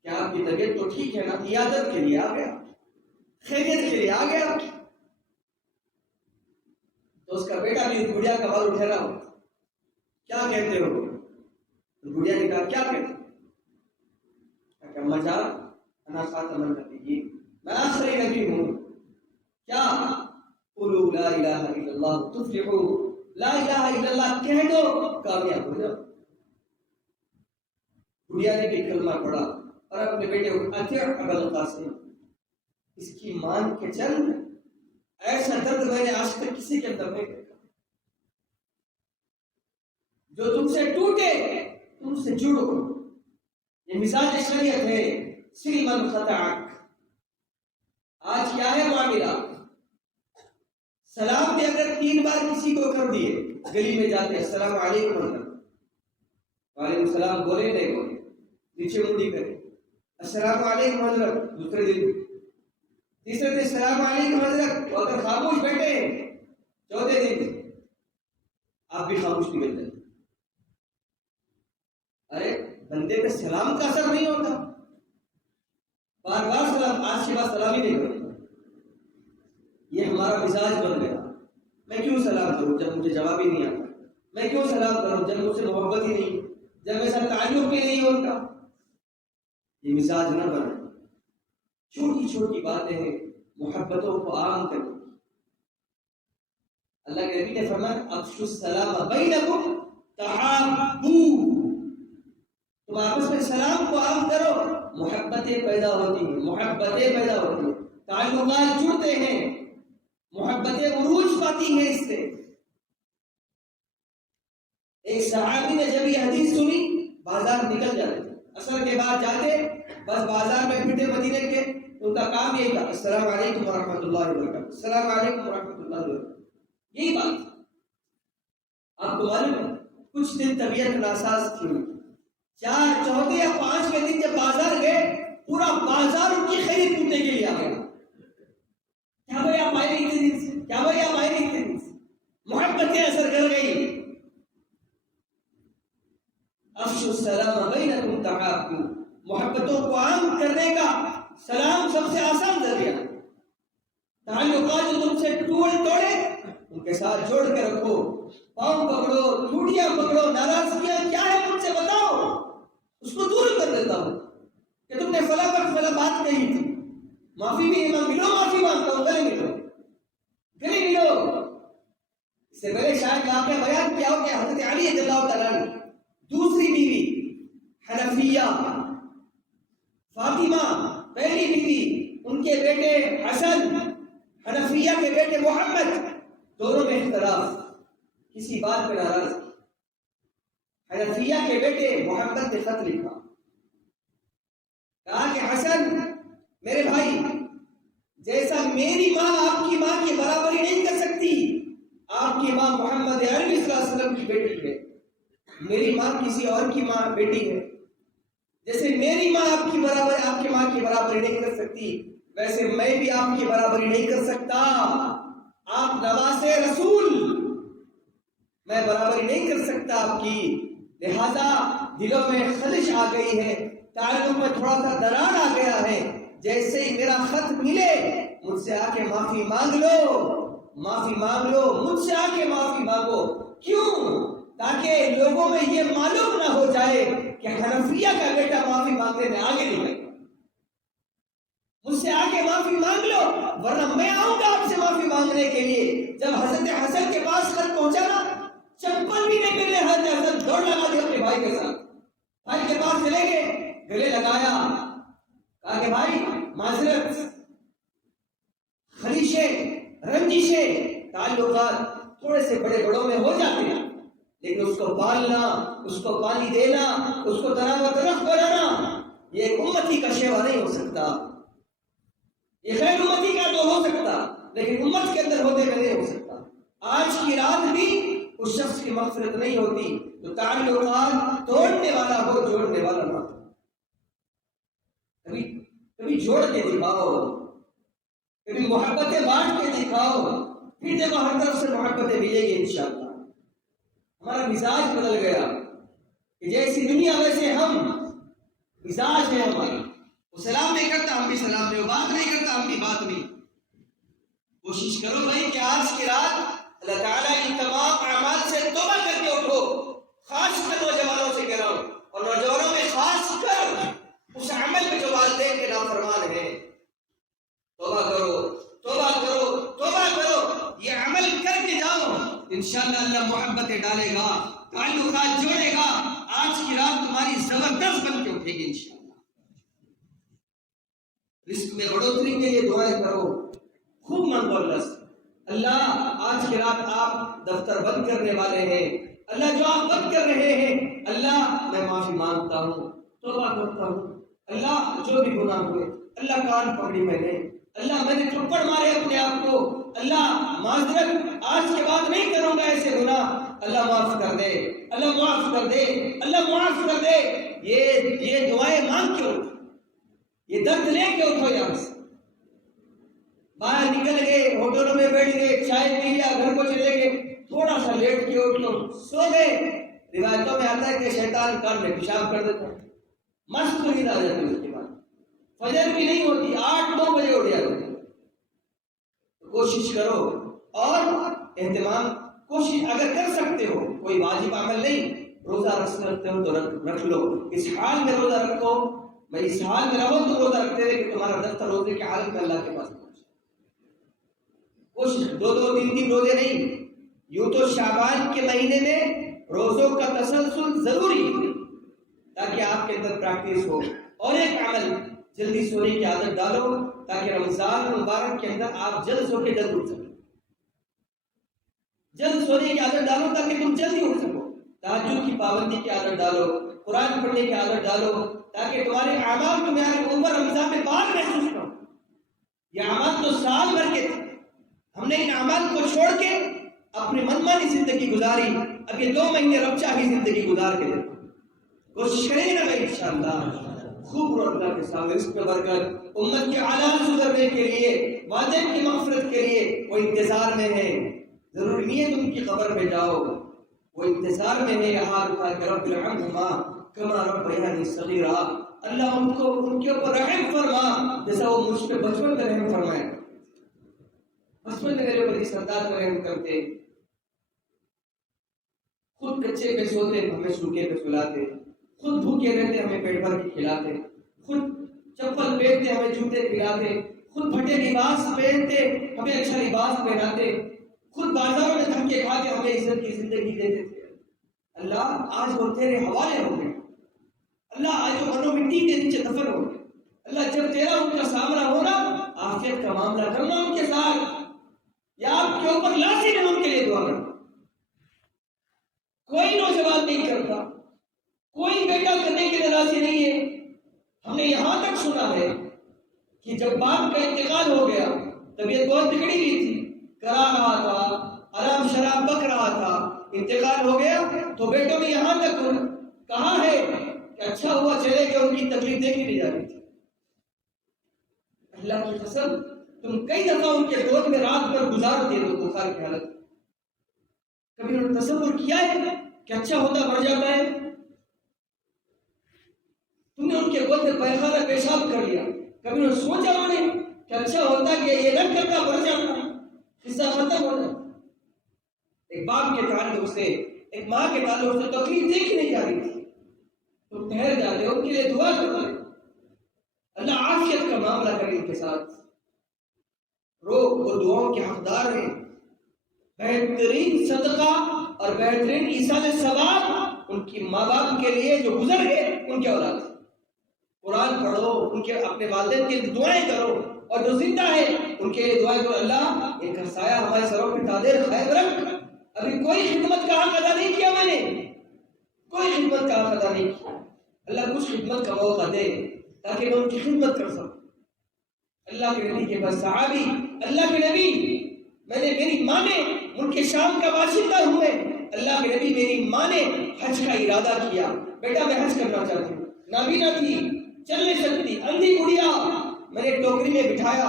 کہ آپ کی طبیعت تو ٹھیک ہے نا، عیادت کے لیے آ گیا، خیریت کے لیے آ گیا۔ تو اس کا بیٹا بھی گڑیا کا بال اٹھا رہا ہو، کیا کہتے ہو؟ گڑیا نے کہا کیا کہتے ہو؟ کہ اماں جان انا خاتم النبیین، میں آخری نبی ہوں۔ کیا؟ قولوا لا الہ الا اللہ تفلحوا، لا الہ الا اللہ کہہ دو کامیاب ہو جاؤ۔ گڑیا نے بھی کلمہ پڑھا اور اپنے بیٹے کو اطیع ابا القاسم، اس کی مان کے چل۔ ایسا درد میں نے آج تک کسی کے اندر نہیں دیکھا۔ جو تم سے ٹوٹے تم سے جڑو، یہ مزاج شریعت ہے۔ سل من قطعک۔ آج کیا ہے معاملہ؟ سلام بھی اگر 3 بار کسی کو کر دیے، گلی میں جاتے السلام علیکم حضرت، وعلیکم السلام بولے نہیں بولے، نیچے منڈی کرے السلام علیکم حضرت، دوسرے دن تیسرے دن السلام علیکم حضرت، تو اگر خاموش بیٹھے چوتھے دن آپ بھی خاموش نکل جائیں۔ ارے بندے پہ سلام کا اثر نہیں ہوتا، بار بار سلام، آج کے بعد سلام ہی نہیں کرتا۔ یہ ہمارا مزاج بن گیا۔ میں کیوں سلام کروں جب مجھے جواب ہی نہیں آتا؟ میں کیوں سلام کروں جب مجھ سے محبت ہی نہیں، جب میرے ساتھ تعلق ہی نہیں ہوتا؟ یہ مزاج نہ بنے۔ چھوٹی چھوٹی باتیں ہیں محبتوں کو عام کریں۔ اللہ کے نبی نے فرمایا افشوا السلام بینکم تحابوا، تم آپس میں سلام کو عام کرو، محبتیں پیدا ہوتی ہیں، محبتیں پیدا ہوتی ہیں، تعلقات جڑتے ہیں، محبتیں عروج پاتی ہیں اس سے۔ ایک صحابی نے جب یہ حدیث سنی بازار نکل جاتے، اثر کے بعد جاتے بس بازار میں پھرتے مدینے کے، ان کا کام یہی تھا السلام علیکم ورحمۃ اللہ وبرکاتہ، السلام علیکم ورحمۃ اللہ وبرکاتہ، یہی بات۔ آپ کو معلوم ہے کچھ دن طبیعت ناساز تھی، 4 چوتھے یا 5 کے دن جب بازار گئے پورا بازار ان کی خرید پوچھنے کے لیے آ گیا۔ کیا بھائی آپ آئے نہیں تھے دن سے؟ کیا بھائی آپ آئے نہیں تھے دن سے؟ محبتیں اثر کر گئی۔ افشوا السلام بینکم تحابوا، محبتوں کو عام کرنے کا سلام سب سے آسان ذریعہ۔ تعلقات جو تم سے توڑے ان کے ساتھ جوڑ کے رکھو، پاؤں پکڑو، ٹوٹیاں پکڑو، ناراضگیاں کیا ہے مجھ سے بتاؤ، اس کو دور کر دیتا ہوں کہ تم نے فلاں وقت فلاں بات کہی تھی، معافی بھی نہیں مانگی، لو معافی مانگتا ہوں، گلے ملو گلے ملو۔ اس سے پہلے شاید واقعہ بیان کیا ہو کہ حضرت علی رضی اللہ تعالیٰ عنہ دوسری بیوی حنفیہ فاطمہ پہلی بیوی، ان کے بیٹے حسن، حنفیہ کے بیٹے محمد، دونوں میں اختلاف، کسی بات پہ ناراض۔ حنفیہ کے بیٹے محمد نے خط لکھا، کہا کہ حسن میرے بھائی، جیسا میری ماں آپ کی ماں کی برابری نہیں کر سکتی، آپ کی ماں محمد عربی صلی اللہ علیہ وسلم کی بیٹی ہے، میری ماں کسی اور کی ماں بیٹی ہے، جیسے میری ماں آپ کی ماں کی برابری نہیں کر سکتی، ویسے میں بھی آپ کی برابری نہیں کر سکتا۔ آپ نواسے رسول، میں برابری نہیں کر سکتا آپ کی، لہذا دلوں میں خلش آ گئی ہے، تعلق میں تھوڑا سا درار آ گیا ہے، جیسے ہی میرا خط ملے مجھ سے آ کے معافی مانگ لو، معافی مانگ لو، مجھ سے آ کے معافی مانگو۔ کیوں؟ تاکہ لوگوں میں یہ معلوم نہ ہو جائے کہ حنفیہ کا بیٹا معافی مانگنے میں آگے نہیں گیا۔ مجھ سے آ کے معافی مانگ لو، ورنہ میں آؤں گا آپ سے معافی مانگنے کے لیے۔ جب حضرت حسن کے پاس خط پہنچا نا، چپل بھی نہیں پہنے حضرت حسن دوڑ لگا دی اپنے بھائی کے ساتھ، بھائی کے پاس چلے گئے، گلے لگایا، کہا کہ بھائی معذرت، خلیشیں، رنجشیں، تعلقات تھوڑے سے بڑے بڑوں میں ہو جاتے ہیں، لیکن اس کو پالنا، اس کو پانی دینا، اس کو تنا و ترخ بنانا، یہ ایک امتی کا شیوا نہیں ہو سکتا، یہ غیر امتی کا تو ہو سکتا، لیکن امت کے اندر ہوتے ہوئے نہیں ہو سکتا۔ آج کی رات بھی اس شخص کی مغفرت نہیں ہوتی تو تعلقات توڑنے والا ہو، جوڑنے والا نہ ہو۔ کبھی جوڑ کے دکھاؤ، کبھی محبتیں بانٹ کے دکھاؤ، پھر جب ہر طرف سے محبتیں ملے گی انشاءاللہ۔ ہمارا مزاج بدل گیا کہ جیسی دنیا ویسے ہم، مزاج ہے ہمارا، وہ سلام نہیں کرتا ہم بھی سلام نہیں، وہ بات نہیں کرتا ہم بھی بات نہیں۔ کوشش کرو بھائی کہ آج کی رات اللہ تعالیٰ ان تمام اعمال سے توبہ کر کے اٹھو، خاص کر نوجوانوں سے کہہ رہا ہوں، اور نوجوانوں میں خاص کر اس عمل میں جو والدین کے نافرمان ہیں، توبہ کرو، توبہ کرو، توبہ کرو، یہ عمل کر کے جاؤ، انشاءاللہ اللہ محبتیں ڈالے گا، تعلقات جوڑے گا، آج کی رات تمہاری زبردست بن کے اٹھے گی انشاءاللہ۔ رزق میں بڑھوتری کے لیے دعائیں کرو، خوب مانگو اللہ سے، اللہ آج کی رات آپ دفتر بند کرنے والے ہیں، اللہ جو آپ بند کر رہے ہیں، اللہ میں معافی مانگتا ہوں، توبہ کرتا ہوں، اللہ جو بھی گناہ ہوئے، اللہ کان پکڑی میں نے، اللہ میں نے تھپڑ مارے اپنے آپ کو، اللہ معذرت آج کے بعد نہیں کروں گا ایسے گناہ، اللہ معاف کر دے، اللہ معاف کر دے، اللہ معاف کر دے۔ یہ دعائیں مانگ کے اٹھو، یہ درد لے کے اٹھو، یہاں سے باہر نکل گئے، ہوٹلوں میں بیٹھ گئے، چائے پی لیا، گھر کو چلے گئے، تھوڑا سا لیٹ کے اٹھ لو، سو گئے۔ روایتوں میں آتا ہے کہ شیطان کان میں پیشاب کر دیتا ہے، مست نیند آ جاتی ہے، اس کے بعد فجر بھی نہیں ہوتی، 8-9 بجے اٹھ جاتے ہیں۔ کوشش کرو اور اہتمام، کوشش اگر کر سکتے ہو، کوئی واجب عمل نہیں، روزہ رکھ سکتے ہو تو رکھ لو، اس حال میں روزہ رکھو، میں اس حال میں رہو تو روزہ رکھتے ہوئے کہ تمہارا دفتر روزے کے حالت میں اللہ کے پاس پہنچے۔ کوشش 2-2 3-3 روزے نہیں، یوں تو شعبان کے مہینے میں روزوں کا تسلسل ضروری ہے تاکہ آپ کے اندر پریکٹس ہو۔ اور ایک عمل، جلدی سونے کی عادت ڈالو تاکہ رمضان مبارک کے اندر آپ جلد سو کے جلد اٹھ سکیں، جلد سونے کی عادت ڈالو تاکہ تم جلدی اٹھ سکو، تہجد کی پابندی کی عادت ڈالو، قرآن پڑھنے کی عادت ڈالو تاکہ تمہارے اعمال تمہارے اوپر رمضان میں بار محسوس نہ ہو۔ یہ اعمال تو سال بھر کے تھے، ہم نے ان اعمال کو چھوڑ کے اپنی منمانی زندگی گزاری، اب یہ 2 مہینے رب چاہی زندگی گزار کے دیکھو، کوشش کریں گے نا بھائی انشاءاللہ، خوب اللہ کے سامنے اس پہ برکت، امت کے حالات سدھرنے کے لیے، والدین کی مغفرت کے لیے وہ انتظار میں ہے، ضروری نہیں ہے تم کی قبر میں جاؤ، وہ انتظار میں ہے، یہاں رکھا کہ رب ارحمہما کما ربیانی صغیرا، اللہ ان کے اوپر رحم فرما جیسا وہ مجھ پہ بچپن میں رحم فرمائے، بچپن میں میرے اوپر اس انداز میں رحم کرتے، خود کچے پہ سوتے ہمیں سوکھے پہ سلاتے، خود بھوکے رہتے ہمیں پیٹ بھر کے کھلاتے، خود چپل پہنتے ہمیں جوتے پلاتے، خود پھٹے لباس پہنتے ہمیں اچھا لباس پہناتے، خود بازاروں میں دھکے کھا کے ہمیں عزت کی زندگی دیتے تھے۔ اللہ آج وہ تیرے حوالے ہو گئے، اللہ آج وہ منو مٹی کے نیچے دفن ہو گئے، اللہ جب تیرا ان کا سامنا ہونا، آخرت کا معاملہ کرنا ان کے ساتھ، یا آپ کے اوپر لازم ہے ان کے لیے دعا کرنا۔ کوئی نوجوان نہیں کرتا، کوئی بیٹا کرنے کے لیے راضی نہیں ہے۔ ہم نے یہاں تک سنا ہے کہ جب باپ کا انتقال ہو گیا، طبیعت بہت بگڑی ہوئی تھی، کرا رہا تھا، آرام شراب بک رہا تھا، انتقال ہو گیا تو بیٹوں نے یہاں تک کہا ہے کہ اچھا ہوا چلے گئے، ان کی تکلیف دیکھی نہیں جا رہی تھی۔ اللہ کی قسم تم کئی دفعہ ان کے گود میں رات بھر گزار دے دو بخار کی حالت، کبھی انہوں نے تصور کیا ہے کہ اچھا ہوتا مر جاتا ہے؟ انہوں نے پیخانہ پیشاب کر لیا، کبھی انہوں نے سوچا انہوں نے کہ اچھا ہوتا کہ یہ نہ کرتا، مر جاتا، قصہ ختم ہو جاتا۔ ایک باپ کے تعلق سے، ایک ماں کے تعلق سے تکلیف دیکھی نہیں جا رہی تھی، تو ٹھہر جاتے، ان کے لیے دعا کرو، اللہ عافیت کا معاملہ کرے ان کے ساتھ، رو، وہ دعاؤں کے حقدار ہیں۔ بہترین صدقہ اور بہترین ایصال ثواب ان کی ماں باپ کے لیے جو گزر گئے ان کے اولاد، قرآن پڑھو، ان کے اپنے والدین کے لیے دعائیں کرو، اور جو زندہ ہے ان کے لیے دعائیں کرو، اللہ ان کا سایہ ہمارے سروں پہ ڈالے، خیر رکھ۔ ابھی کوئی خدمت کا حق ادا نہیں کیا میں نے، کوئی خدمت کا حق ادا نہیں کیا، اللہ کچھ خدمت کا موقع دے تاکہ میں ان کی خدمت کر سکوں۔ اللہ کے نبی کے پاس صحابی، اللہ کے نبی، میری ماں نے ملک شام کا باشندہ ہوئے، اللہ کے نبی میری ماں نے حج کا ارادہ کیا، بیٹا میں حج کرنا چاہتی ہوں، نابینا تھی، چل نہیں سکتی، اندھی گڑیا، میں نے ٹوکری میں بٹھایا،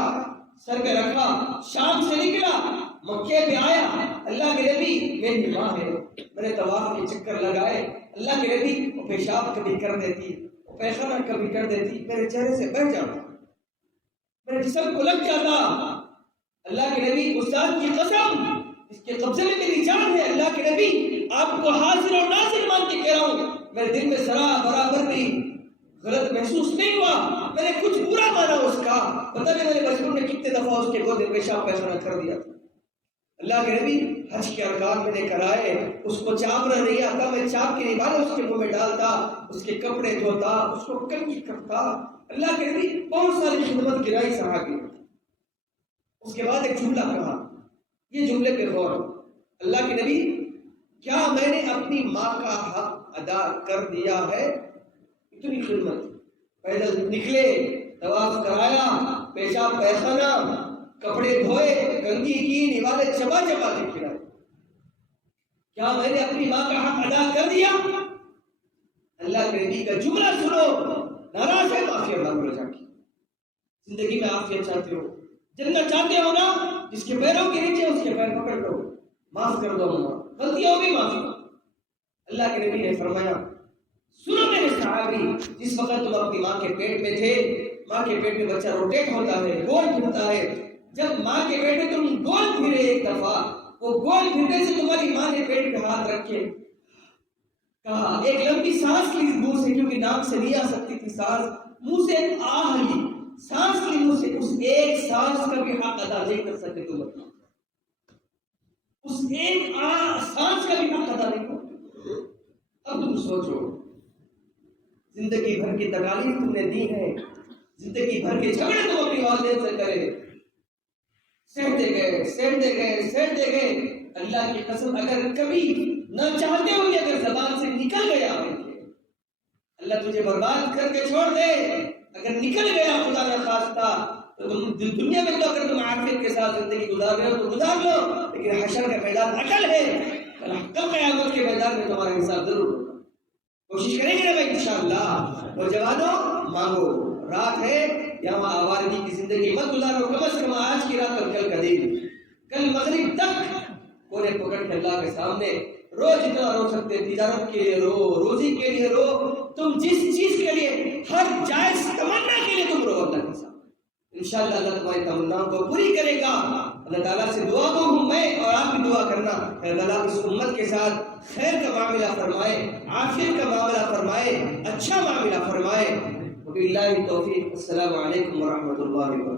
سر پہ رکھا، شام سے نکلا، مکے پہ آیا، اللہ کے نبی میری ماں ہے، میں نے طواف کے چکر لگائے، اللہ کے نبی وہ پیشاب کبھی کر دیتی، وہ پیخانہ کبھی کر دیتی، میرے چہرے سے بہ جاتا، میرے جسم کو لگ جاتا، اللہ کے نبی استاد کی قسم، اس کے قبضے میں میری جان ہے، اللہ کے نبی آپ کو حاضر اور ناظر مان کے کہہ رہا ہوں، میرے دل میں ذرا برابر بھی غلط محسوس نہیں ہوا، میں نے کچھ برا مانا اس کا، پتہ نہیں میں نے بچپن میں کتنے دفعہ اس کے گود میں پیشاب پیخانہ کر دیا تھا۔ اللہ کے نبی حج کے ارکان میں نے کرائے، اس کو چاپنا نہیں آتا، میں چاپ کے نبالے اس کے منہ میں ڈالتا، اس کے کپڑے دھوتا، اس کو کنگھی کرتا، اللہ کے نبی بہت ساری خدمت گرائی صحابی۔ اس کے بعد ایک جملہ کہا، یہ جملے پہ غور، اللہ کے نبی کیا میں نے اپنی ماں کا حق ادا کر دیا ہے؟ اتنی خدمت، پیدل نکلے، طواف کرایا، پیشاب پیخانہ، کپڑے دھوئے، کنگھی کی، نوالے چبا چبا کے کھلائے، کیا میں نے اپنی ماں کا حق ادا کر دیا؟ اللہ کے نبی کا جملہ سنو، ناراض ہے معافی اللہ کو رجا کی، زندگی میں عافیت چاہتے ہو، جنت چاہتے ہو نا، جس کے پیروں کے نیچے اس کے پیر پکڑ لو، معاف کر دو، غلطیاں ہوگی معافی۔ اللہ کے نبی نے فرمایا، سنو میرے صحابی، جس وقت تم اپنی ماں کے پیٹ میں تھے، ماں کے پیٹ میں بچہ روٹیٹ ہوتا ہے، گول پھرتا ہے، جب ماں کے پیٹ میں تم گول پھرے ایک دفعہ، وہ گول پھرنے سے تمہاری ماں نے پیٹ پہ ہاتھ رکھے، کہا ایک لمبی سانس لی منہ سے، کیونکہ ناک سے نہیں آ سکتی تھی سانس، منہ سے آہ لی، سانس لی منہ سے، اس ایک سانس کا بھی حق ادا نہیں کر سکتے تم اپنا، اس ایک سانس کا بھی حق ادا نہیں کر سکتے۔ اب تم سوچو، زندگی بھر کی تکالیف تم نے دی ہے، زندگی بھر کے جھگڑے تم اپنی والدین سے کرے، سہتے گئے، اللہ کی قسم اگر کبھی نہ چاہتے ہوئے اگر زبان سے نکل گیا، اللہ تجھے برباد کر کے چھوڑ دے، اگر نکل گیا خدا نہ خواستہ، تو تم دنیا میں تو اگر تم عافیت کے ساتھ زندگی گزار رہے ہو تو گزار لو، لیکن حشر کا میدان اٹل ہے، کل قیامت کے میدان میں تمہارا حساب ضرور ہوگا۔ کوشش کریں گے نا بھائی انشاءاللہ، اور جوانوں مانگو، رات ہے یہاں آوارگی کی زندگی مت گزارو، کم از کم آج کی رات اور کل کا دن، کل مغرب تک کونے پکڑ کے اللہ کے سامنے رو، جتنا رو سکتے، تجارت کے لیے رو، روزی کے لیے رو، تم جس چیز کے لیے، ہر جائز تمنا کے لیے تم رو اللہ کے سامنے، انشاءاللہ اللہ تمہاری تمناؤں کو پوری کرے گا۔ اللہ تعالیٰ سے دعا کو ہوں میں اور آپ بھی دعا کرنا، اللہ تعالیٰ اس امت کے ساتھ خیر کا معاملہ فرمائے، عافیت کا معاملہ فرمائے، اچھا معاملہ فرمائے۔ وباللہ التوفیق، السلام علیکم ورحمۃ اللہ وبرکاتہ۔